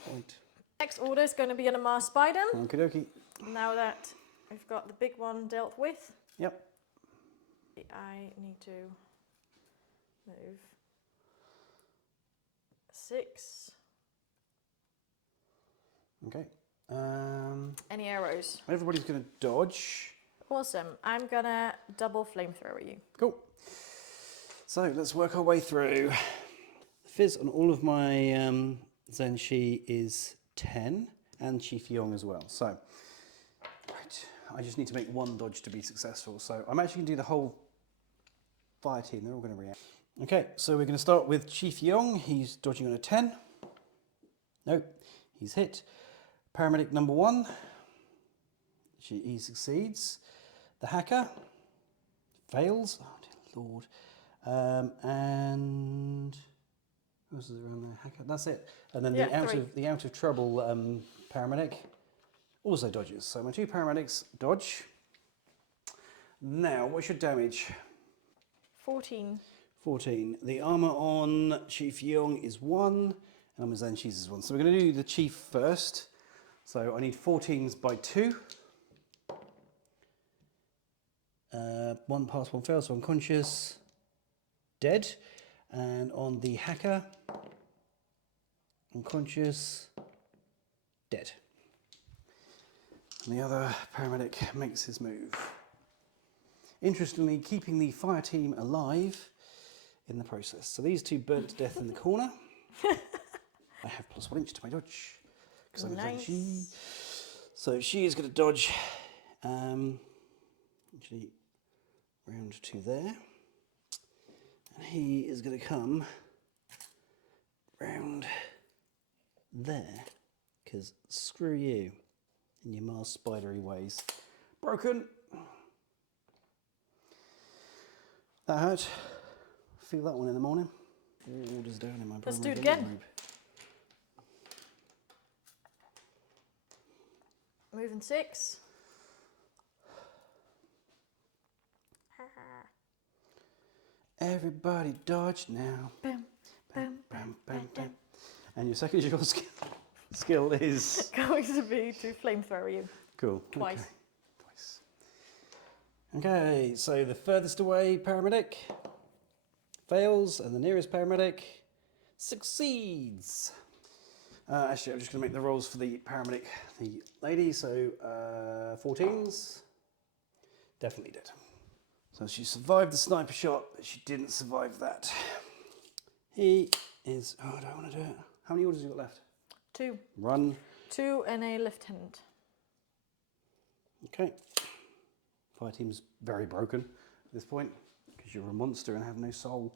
Point. Next order is going to be on a Mars Spider. Okie dokie. Now that we've got the big one dealt with, Yep. I need to move 6. Okay. Any arrows? Everybody's going to dodge. Awesome. I'm going to double flamethrower you. Cool. So let's work our way through. The fizz on all of my Zenshi is 10, and Chief Yong as well. So, right, I just need to make 1 dodge to be successful. So I'm actually going to do the whole fire team. They're all going to react. Okay, so we're going to start with Chief Young. He's dodging on a 10. Nope, he's hit. Paramedic number 1. He succeeds. The hacker fails. Oh dear Lord. And who else is around there? Hacker. That's it. And then the out of trouble paramedic also dodges. So my 2 paramedics dodge. Now, what's your damage? 14. 14. The armor on Chief Young is 1, and Zanshi's is 1. So we're going to do the Chief first. So I need 14s by 2. 1 pass, 1 fail, so unconscious, dead. And on the hacker, unconscious, dead. And the other paramedic makes his move. Interestingly, keeping the fire team alive in the process. So these 2 burnt to death in the corner. I have +1 inch to my dodge. Nice. So she is going to dodge actually round to there. And he is going to come round there. Because screw you in your Mars spidery ways. Broken. That hurt. Feel that one in the morning. Orders down in my Let's do it again. Group. Moving 6. Everybody dodge now. Bam, bam, Bam, bam, bam. And your second skill is going to be to flamethrower you. cool. Twice. Okay. Twice. Okay, so the furthest away paramedic fails, and the nearest paramedic succeeds. Actually, I'm just going to make the rolls for the paramedic, the lady. So 14s, definitely did. So she survived the sniper shot, but she didn't survive that. He is. Oh, I don't want to do it. How many orders have you got left? 2. Run. 2 and a lieutenant. Okay. Fire team's very broken at this point because you're a monster and have no soul.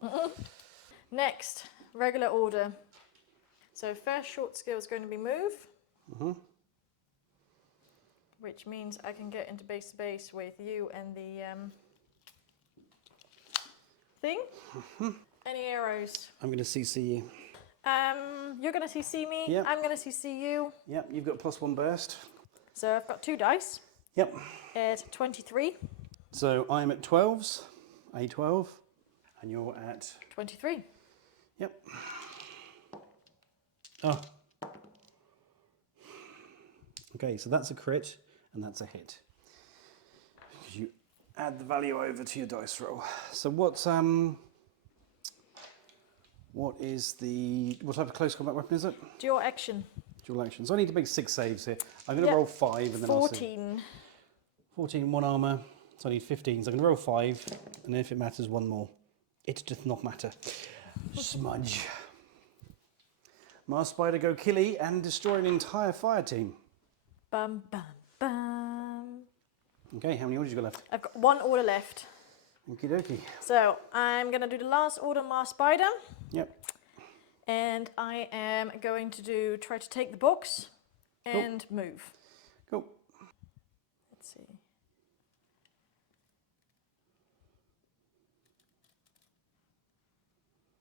Next, regular order. So first short skill is going to be move. Which means I can get into base to base with you and the thing. Any arrows? I'm going to CC you. You're going to CC me. Yep. I'm going to CC you. Yep, you've got +1 burst. So I've got 2 dice. Yep. At 23. So I'm at 12s, A12, and you're at 23. Yep. Oh. Okay, so that's a crit and that's a hit. Because you add the value over to your dice roll. So what type of close combat weapon is it? Dual action. Dual action. So I need to make 6 saves here. I'm going to roll 5 and then 14. 14, 1 armor. So I need 15. So I'm going to roll 5, and then if it matters, 1 more. It does not matter. Smudge. Mars Spider go killy and destroy an entire fire team. Bum, bum, bum. Okay, how many orders you got left? I've got 1 order left. Okie dokie. So I'm going to do the last order, Mars Spider. Yep. And I am going to try to take the box and move. Cool. Let's see.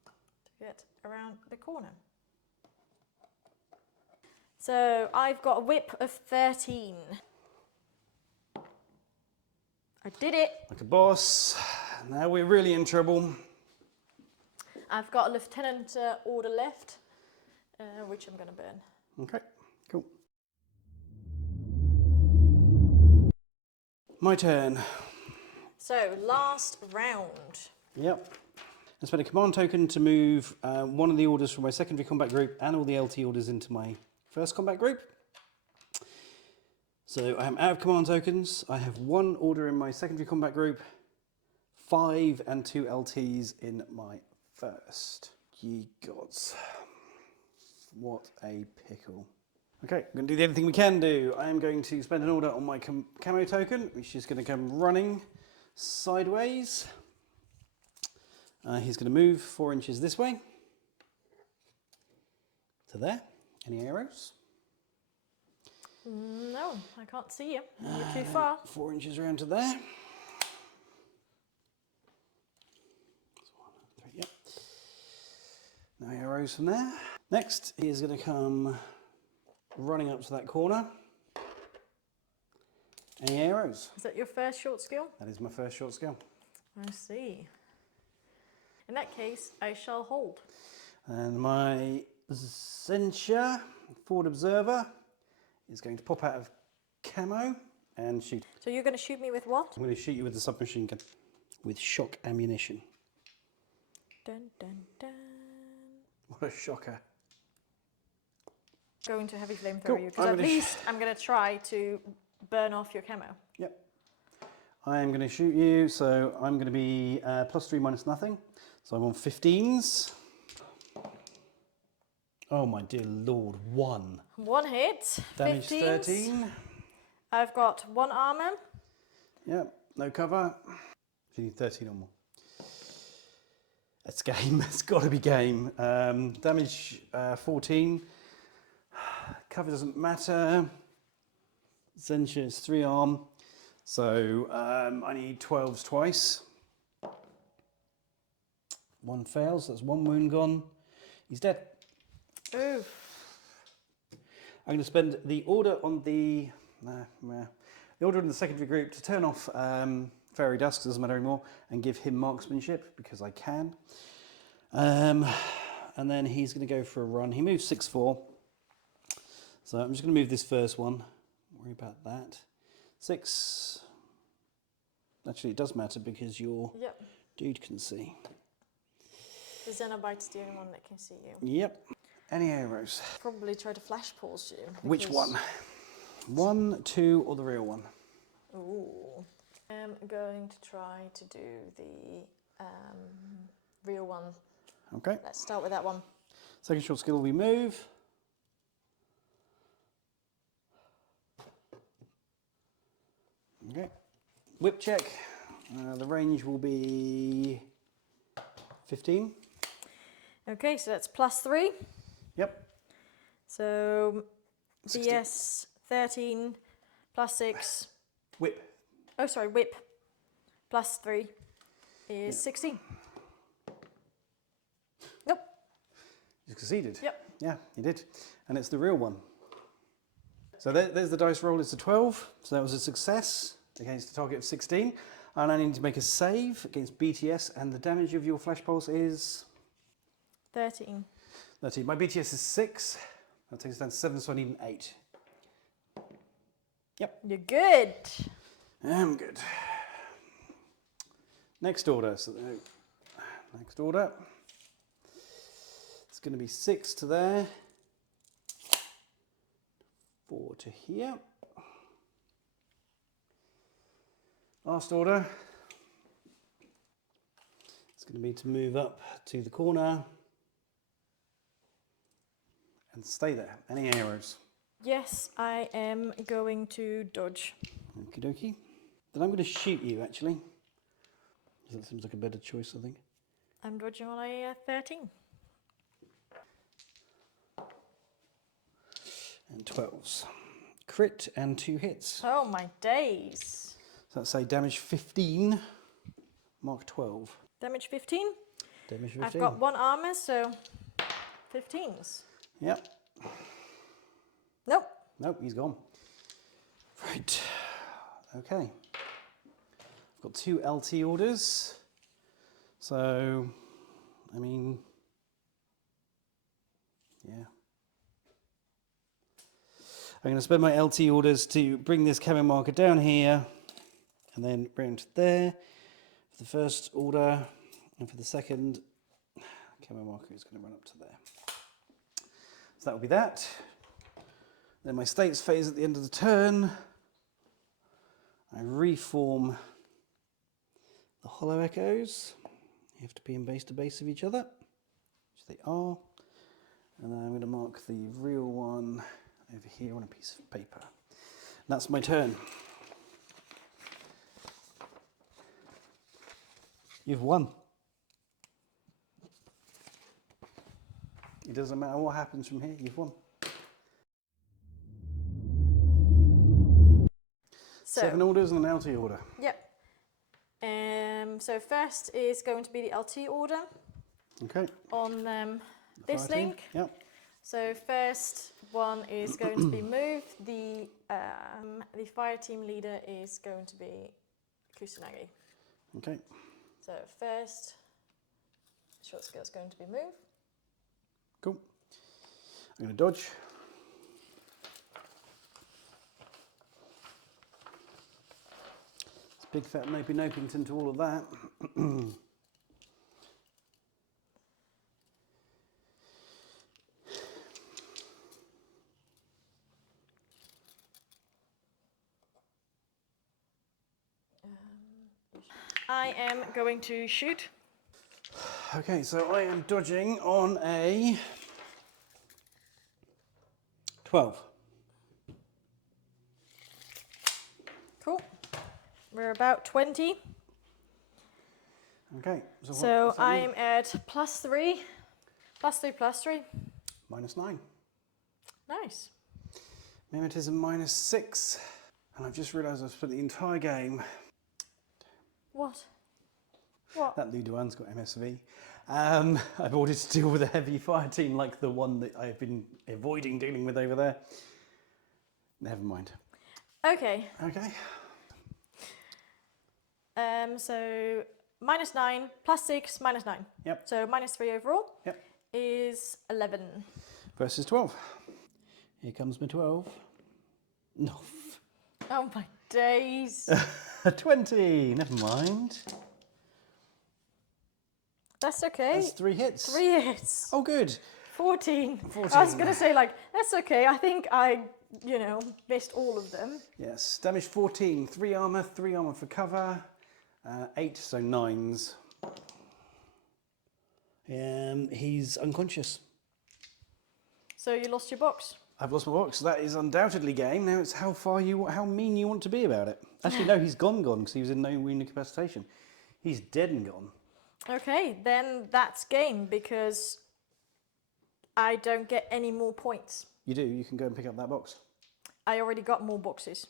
To get around the corner. So I've got a whip of 13. I did it. Like a boss. Now we're really in trouble. I've got a lieutenant order left, which I'm going to burn. Okay, cool. My turn. So, last round. Yep. I spent a command token to move one of the orders from my secondary combat group and all the LT orders into my first combat group. So I am out of command tokens. I have 1 order in my secondary combat group, 5 and 2 LTs in my first. Ye gods. What a pickle. Okay, I'm going to do the only thing we can do. I am going to spend an order on my camo token, which is going to come running sideways. He's going to move 4 inches this way to there. Any arrows? No, I can't see you. You're too far. 4 inches around to there. That's 1, 3, yep. No arrows from there. Next, he's going to come running up to that corner. Any arrows? Is that your first short skill? That is my first short skill. I see. In that case, I shall hold. And my Zentia, forward observer, is going to pop out of camo and shoot. So you're going to shoot me with what? I'm going to shoot you with the submachine gun with shock ammunition. Dun, dun, dun. What a shocker. Going to heavy flamethrower Cool. you, because at least I'm going to try to burn off your camo. Yep. I am going to shoot you, so I'm going to be +3 minus nothing. So I'm on 15s. Oh my dear lord, 1. 1 hit. Damage 15s. 13. I've got 1 armor. Yep, no cover. You need 13 or more. That's game, it's got to be game. Damage 14. Cover doesn't matter. Zentia is 3 arm. So I need 12s twice. 1 fails, that's 1 wound gone. He's dead. Ooh. I'm going to spend the order on the order in the secondary group to turn off Fairy Dusk, doesn't matter anymore, and give him marksmanship because I can. And then he's going to go for a run. He moves 6'4". So I'm just going to move this first one. Don't worry about that. 6. Actually, it does matter because your dude can see. The Xenobite's the only one that can see you. Yep. Any arrows? Probably try to flash pulse you. Which one? 1, 2, or the real one? Ooh. I'm going to try to do the real one. Okay. Let's start with that one. Second short skill we move. Okay. Whip check. The range will be 15. Okay, so that's +3. Yep. So 16. BS 13 +6. Whip. Oh, sorry, whip +3 is 16. Nope. You succeeded. Yep. Yeah, you did. And it's the real one. So there's the dice roll. It's a 12. So that was a success against a target of 16. And I need to make a save against BTS. And the damage of your flash pulse is 13. 13. My BTS is 6. That takes us down to 7, so I need an 8. Yep. You're good. I'm good. Next order. So next order. It's going to be 6 to there. 4 to here. Last order. It's going to be to move up to the corner and stay there. Any arrows? Yes, I am going to dodge. Okie dokie. Then I'm going to shoot you, actually. That seems like a better choice, I think. I'm dodging on a 13. And 12s. Crit and 2 hits. Oh my days. So let's say damage 15, mark 12. Damage 15. Damage 15. I've got 1 armor, so 15s. Yep. Nope. Nope, he's gone. Right. Okay. I've got 2 LT orders. So, I mean, yeah. I'm going to spend my LT orders to bring this camo marker down here and then bring it to there for the first order, and for the second, camo marker is going to run up to there. So that will be that. Then my states phase at the end of the turn. I reform the hollow echoes. You have to be in base to base of each other, which they are. And then I'm going to mark the real one over here on a piece of paper. And that's my turn. You've won. It doesn't matter what happens from here, you've won. So, 7 orders and an LT order. Yep. So first is going to be the LT order. Okay. On this Fire team. link. Yep. So first one is going to be moved. The fire team leader is going to be Kusanagi. Okay. So first short skill is going to be moved. Cool. I'm going to dodge. It's big fat Nopey Nopington to all of that. I am going to shoot. Okay, so I am dodging on a 12. Cool. We're about 20. Okay. So what's that mean? I'm at +3. +3, +3. -9. Nice. Mimetism -6. And I've just realised I've spent the entire game. What? What? That Ludoan's got MSV. I've ordered to deal with a heavy fire team like the one that I've been avoiding dealing with over there. Never mind. Okay. Okay. So -9, +6, -9. Yep. So -3 overall. Yep. Is 11. Versus 12. Here comes my 12. No. Oh my days. 20. Never mind. That's okay. That's 3 hits. 3 hits. Oh, good. 14. 14. I was going to say, like, that's okay. I think I, missed all of them. Yes. Damage 14. 3 armor. 3 armor for cover. 8, so 9s. He's unconscious. So you lost your box. I've lost my box. That is undoubtedly game. Now it's how mean you want to be about it. Actually, no, he's gone because he was in no wound incapacitation. He's dead and gone. Okay, then that's game because I don't get any more points. You do. You can go and pick up that box. I already got more boxes.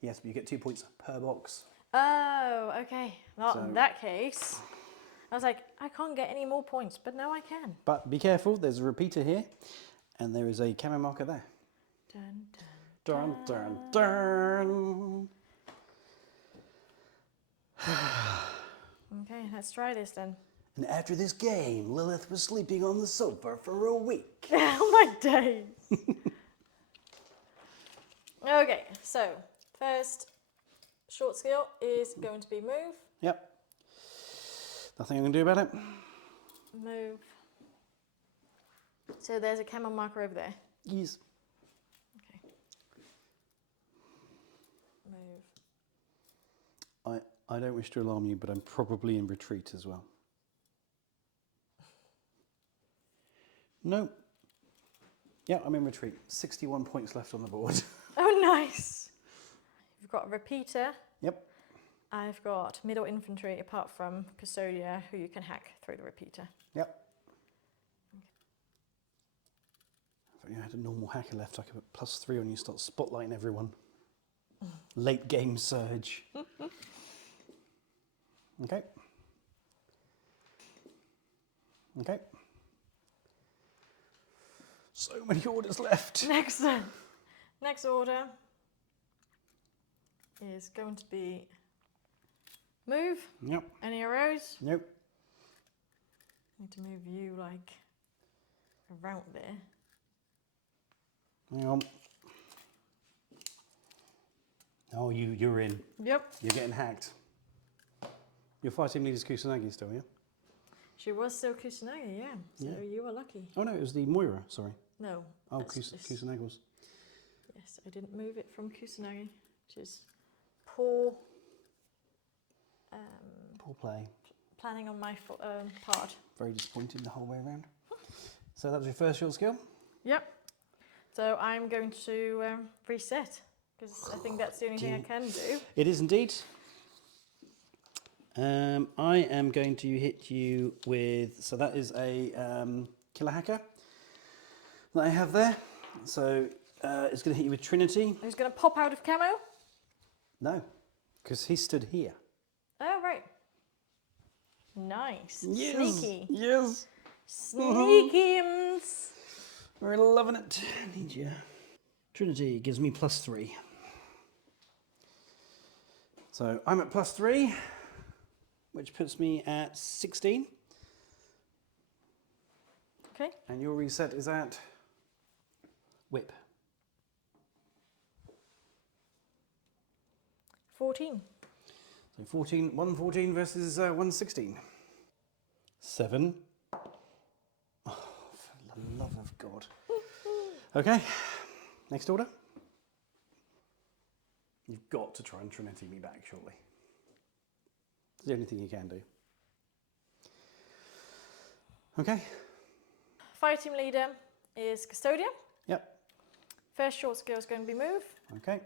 Yes, but you get 2 points per box. Oh, okay. Not in that case. I was like, I can't get any more points, but now I can. But be careful. There's a repeater here, and there is a camo marker there. Dun, Dun, dun, dun. Okay, let's try this then. And after this game, Lillith was sleeping on the sofa for a week. Oh my days. Okay, so first short skill is going to be move. Yep. Nothing I can do about it. Move. So there's a camo marker over there. Yes. Okay. Move. I don't wish to alarm you, but I'm probably in retreat as well. No. Yeah, I'm in retreat. 61 points left on the board. Oh, nice. You've got a repeater. Yep. I've got middle infantry apart from Custodia, who you can hack through the repeater. Yep. If I had a normal hacker left, I could put +3 on you, start spotlighting everyone. Late game surge. Okay. Okay. So many orders left. Next order is going to be move. Yep. Any arrows? Nope. Need to move you like around there. Hang on. Oh, you're in. Yep. You're getting hacked. Your fire team leader's Kusanagi still, yeah? She was still Kusanagi, yeah. So Yeah. you were lucky. Oh no, it was the Moira, sorry. No. Oh, that's just- Kusanagi was. Yes, I didn't move it from Kusanagi, which is poor Poor play. planning on my part. Very disappointed the whole way around. So that was your first short skill? Yep. So I'm going to reset, because I think that's the only thing I can do. It is indeed. I am going to hit you with, so that is a killer hacker. that I have there. So it's going to hit you with Trinity. Who's going to pop out of camo? No, because he stood here. Oh, right. Nice. Yes. Sneaky. Yes. Sneaky-ums. We're loving it. Need you. Trinity gives me +3. So I'm at +3, which puts me at 16. Okay. And your reset is at whip. 14. So 114 versus 116. 7. Oh, for the love of God. Okay, next order. You've got to try and Trinity me back shortly. It's the only thing you can do. Okay. Fire team leader is Custodian. Yep. First short skill is going to be move. Okay.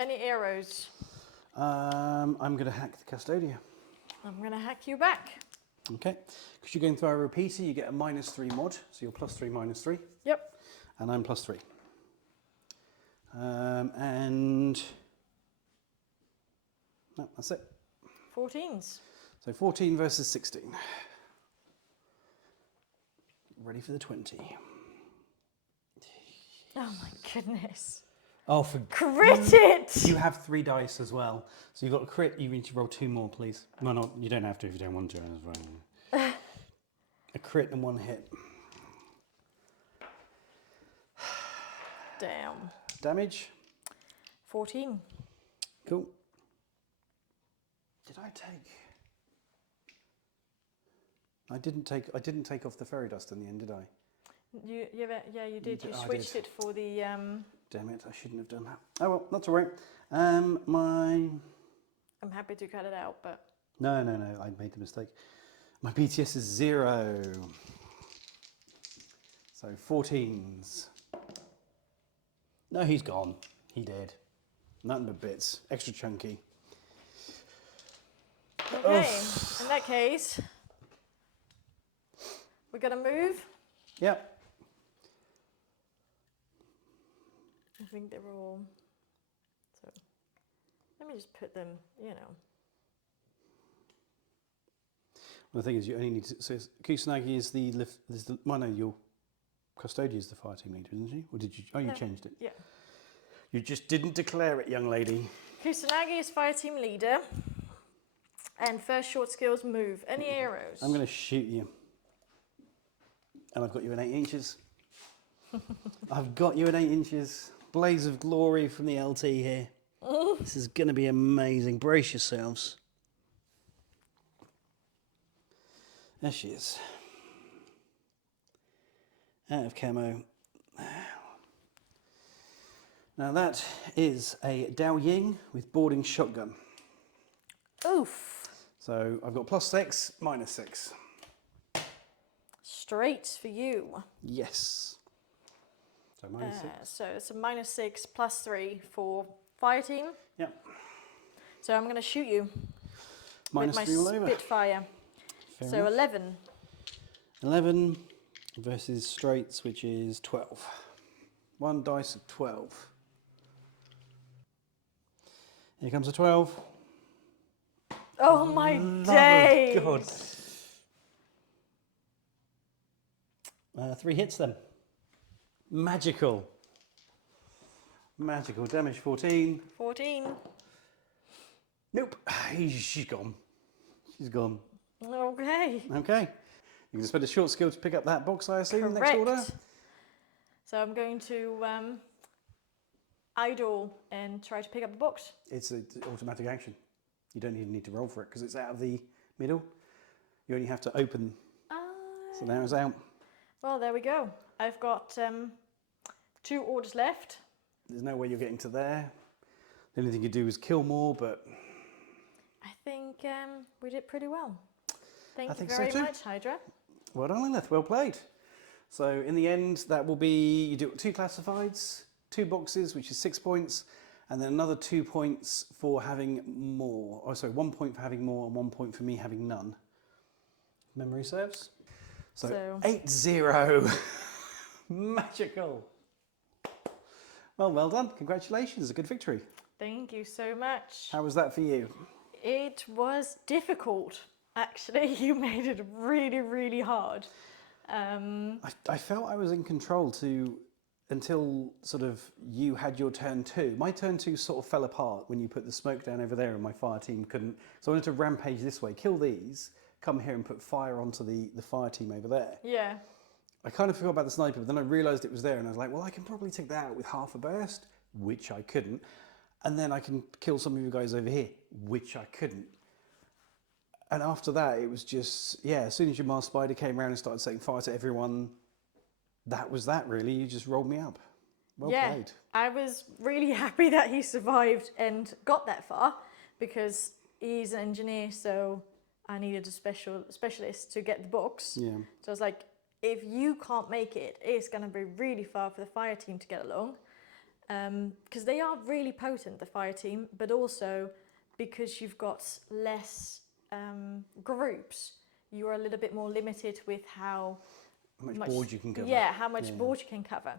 Any arrows? I'm going to hack the Custodia. I'm going to hack you back. Okay. Because you're going through a repeater, you get a -3 mod. So you're +3, -3. Yep. And I'm +3. And no, that's it. 14s. So 14 versus 16. Ready for the 20. Oh my goodness. Oh, for Crit it! you have 3 dice as well. So you've got a crit, you need to roll 2 more, please. No, no, you don't have to if you don't want to. That's fine. A crit and 1 hit. Damn. Damage. 14. Cool. Did I take? I didn't take off the fairy dust in the end, did I? Yeah, you did. You I switched did. it for the. Damn it! I shouldn't have done that. Oh well, not to worry. I'm happy to cut it out, but. No, I made the mistake. My BTS is 0. So 14s. No, he's gone. He did. Nothing but bits. Extra chunky. Okay. In that case, we're gonna move. Yep. I think they're all. So, let me just put them. You know. Well, the thing is, you only need to. So Kusanagi is the lift. Well, no, your Custodia is the fire team leader, isn't she? Or did you? Oh, you No. changed it. Yeah. You just didn't declare it, young lady. Kusanagi is fire team leader. And first short skills move. Any arrows? I'm going to shoot you. And I've got you in 8 inches. I've got you in 8 inches. Blaze of glory from the LT here. This is going to be amazing. Brace yourselves. There she is. Out of camo. Now that is a Dao Ying with boarding shotgun. Oof. So I've got +6, -6. Straight for you. Yes. So -6. So it's a -6 +3 for fire team. Yep. So I'm going to shoot you with my -3 all over. Spitfire. Fair So enough. 11. 11 versus straights, which is 12. 1 dice of 12. Here comes a 12. Oh my Love of days! God. 3 hits then. Magical. Magical. Damage 14. 14. Nope. She's gone. She's gone. Okay. Okay. You can spend a short skill to pick up that box, I assume, next Correct. order. So I'm going to idle and try to pick up the box. It's an automatic action. You don't even need to roll for it because it's out of the middle. You only have to open. So now it's out. Well, there we go. I've got 2 orders left. There's no way you're getting to there. The only thing you do is kill more, but I think we did pretty well. Thank I you think so very too. much, Hydra. well done, Lillith. Well played. So in the end, that will be, you do 2 classifieds, 2 boxes, which is 6 points, And then another 2 points for having more. Oh, sorry, 1 point for having more and 1 point for me having none. Memory serves. So 8-0. Magical. Well done. Congratulations. A good victory. Thank you so much. How was that for you? It was difficult, actually. You made it really, really hard. I felt I was in control until sort of you had your turn 2. My turn 2 sort of fell apart when you put the smoke down over there and my fire team couldn't. So I wanted to rampage this way, kill these, come here and put fire onto the fire team over there. Yeah. I kind of forgot about the sniper, but then I realised it was there and I was like, well, I can probably take that out with half a burst, which I couldn't. And then I can kill some of you guys over here, which I couldn't. And after that, it was just, yeah, as soon as your Mars Spider came around and started setting fire to everyone, that was that really. You just rolled me up. Well played. I was really happy that he survived and got that far because he's an engineer, so I needed a specialist to get the box. Yeah. So I was like, if you can't make it, it's going to be really far for the fire team to get along. Because they are really potent, the fire team, but also because you've got less groups, you're a little bit more limited with how much board you can cover. Yeah, how much board you can cover.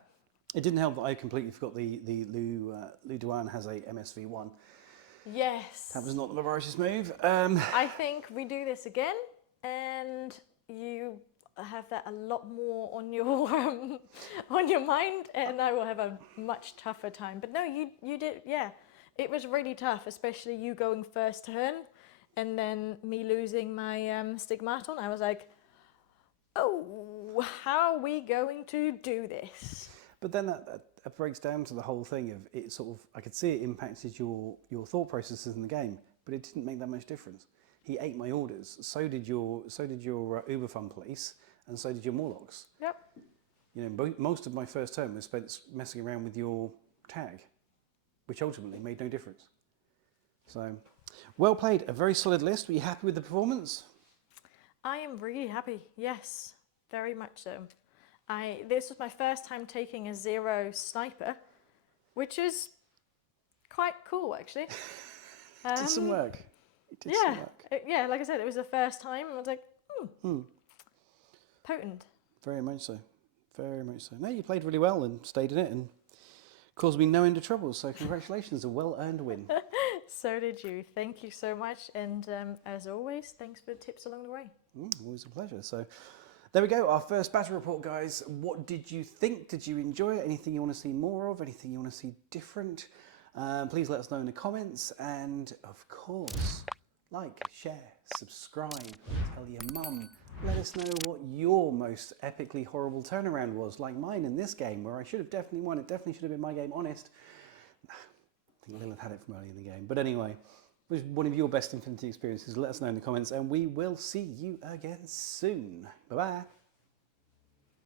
It didn't help that I completely forgot the Lou Duan has a MSV1. Yes. That was not the laboriousous move. I think we do this again, and you have that a lot more on your mind, and I will have a much tougher time. But no, you did, yeah. It was really tough, especially you going first turn, and then me losing my stigmaton. I was like, oh, how are we going to do this? But then that breaks down to the whole thing of it sort of, I could see it impacted your thought processes in the game, but it didn't make that much difference. He ate my orders. So did your Uber Fun police, and so did your Morlocks. Yep. You know, most of my first term was spent messing around with your tag, which ultimately made no difference. So, well played. A very solid list. Were you happy with the performance? I am really happy. Yes, very much so. This was my first time taking a 0 sniper, which is quite cool, actually. Did some work. Some work. Yeah, like I said, it was the first time. I was like, potent. Very much so. Very much so. No, you played really well and stayed in it and caused me no end of trouble. So congratulations, a well-earned win. So did you. Thank you so much. And as always, thanks for the tips along the way. Always a pleasure. So there we go. Our first battle report, guys. What did you think? Did you enjoy it? Anything you want to see more of? Anything you want to see different? Please let us know in the comments. And of course, like, share, subscribe, tell your mum. Let us know what your most epically horrible turnaround was, like mine in this game, where I should have definitely won. It definitely should have been my game, honest. I think Lillith had it from early in the game. But anyway, it was one of your best Infinity experiences. Let us know in the comments, and we will see you again soon. Bye-bye.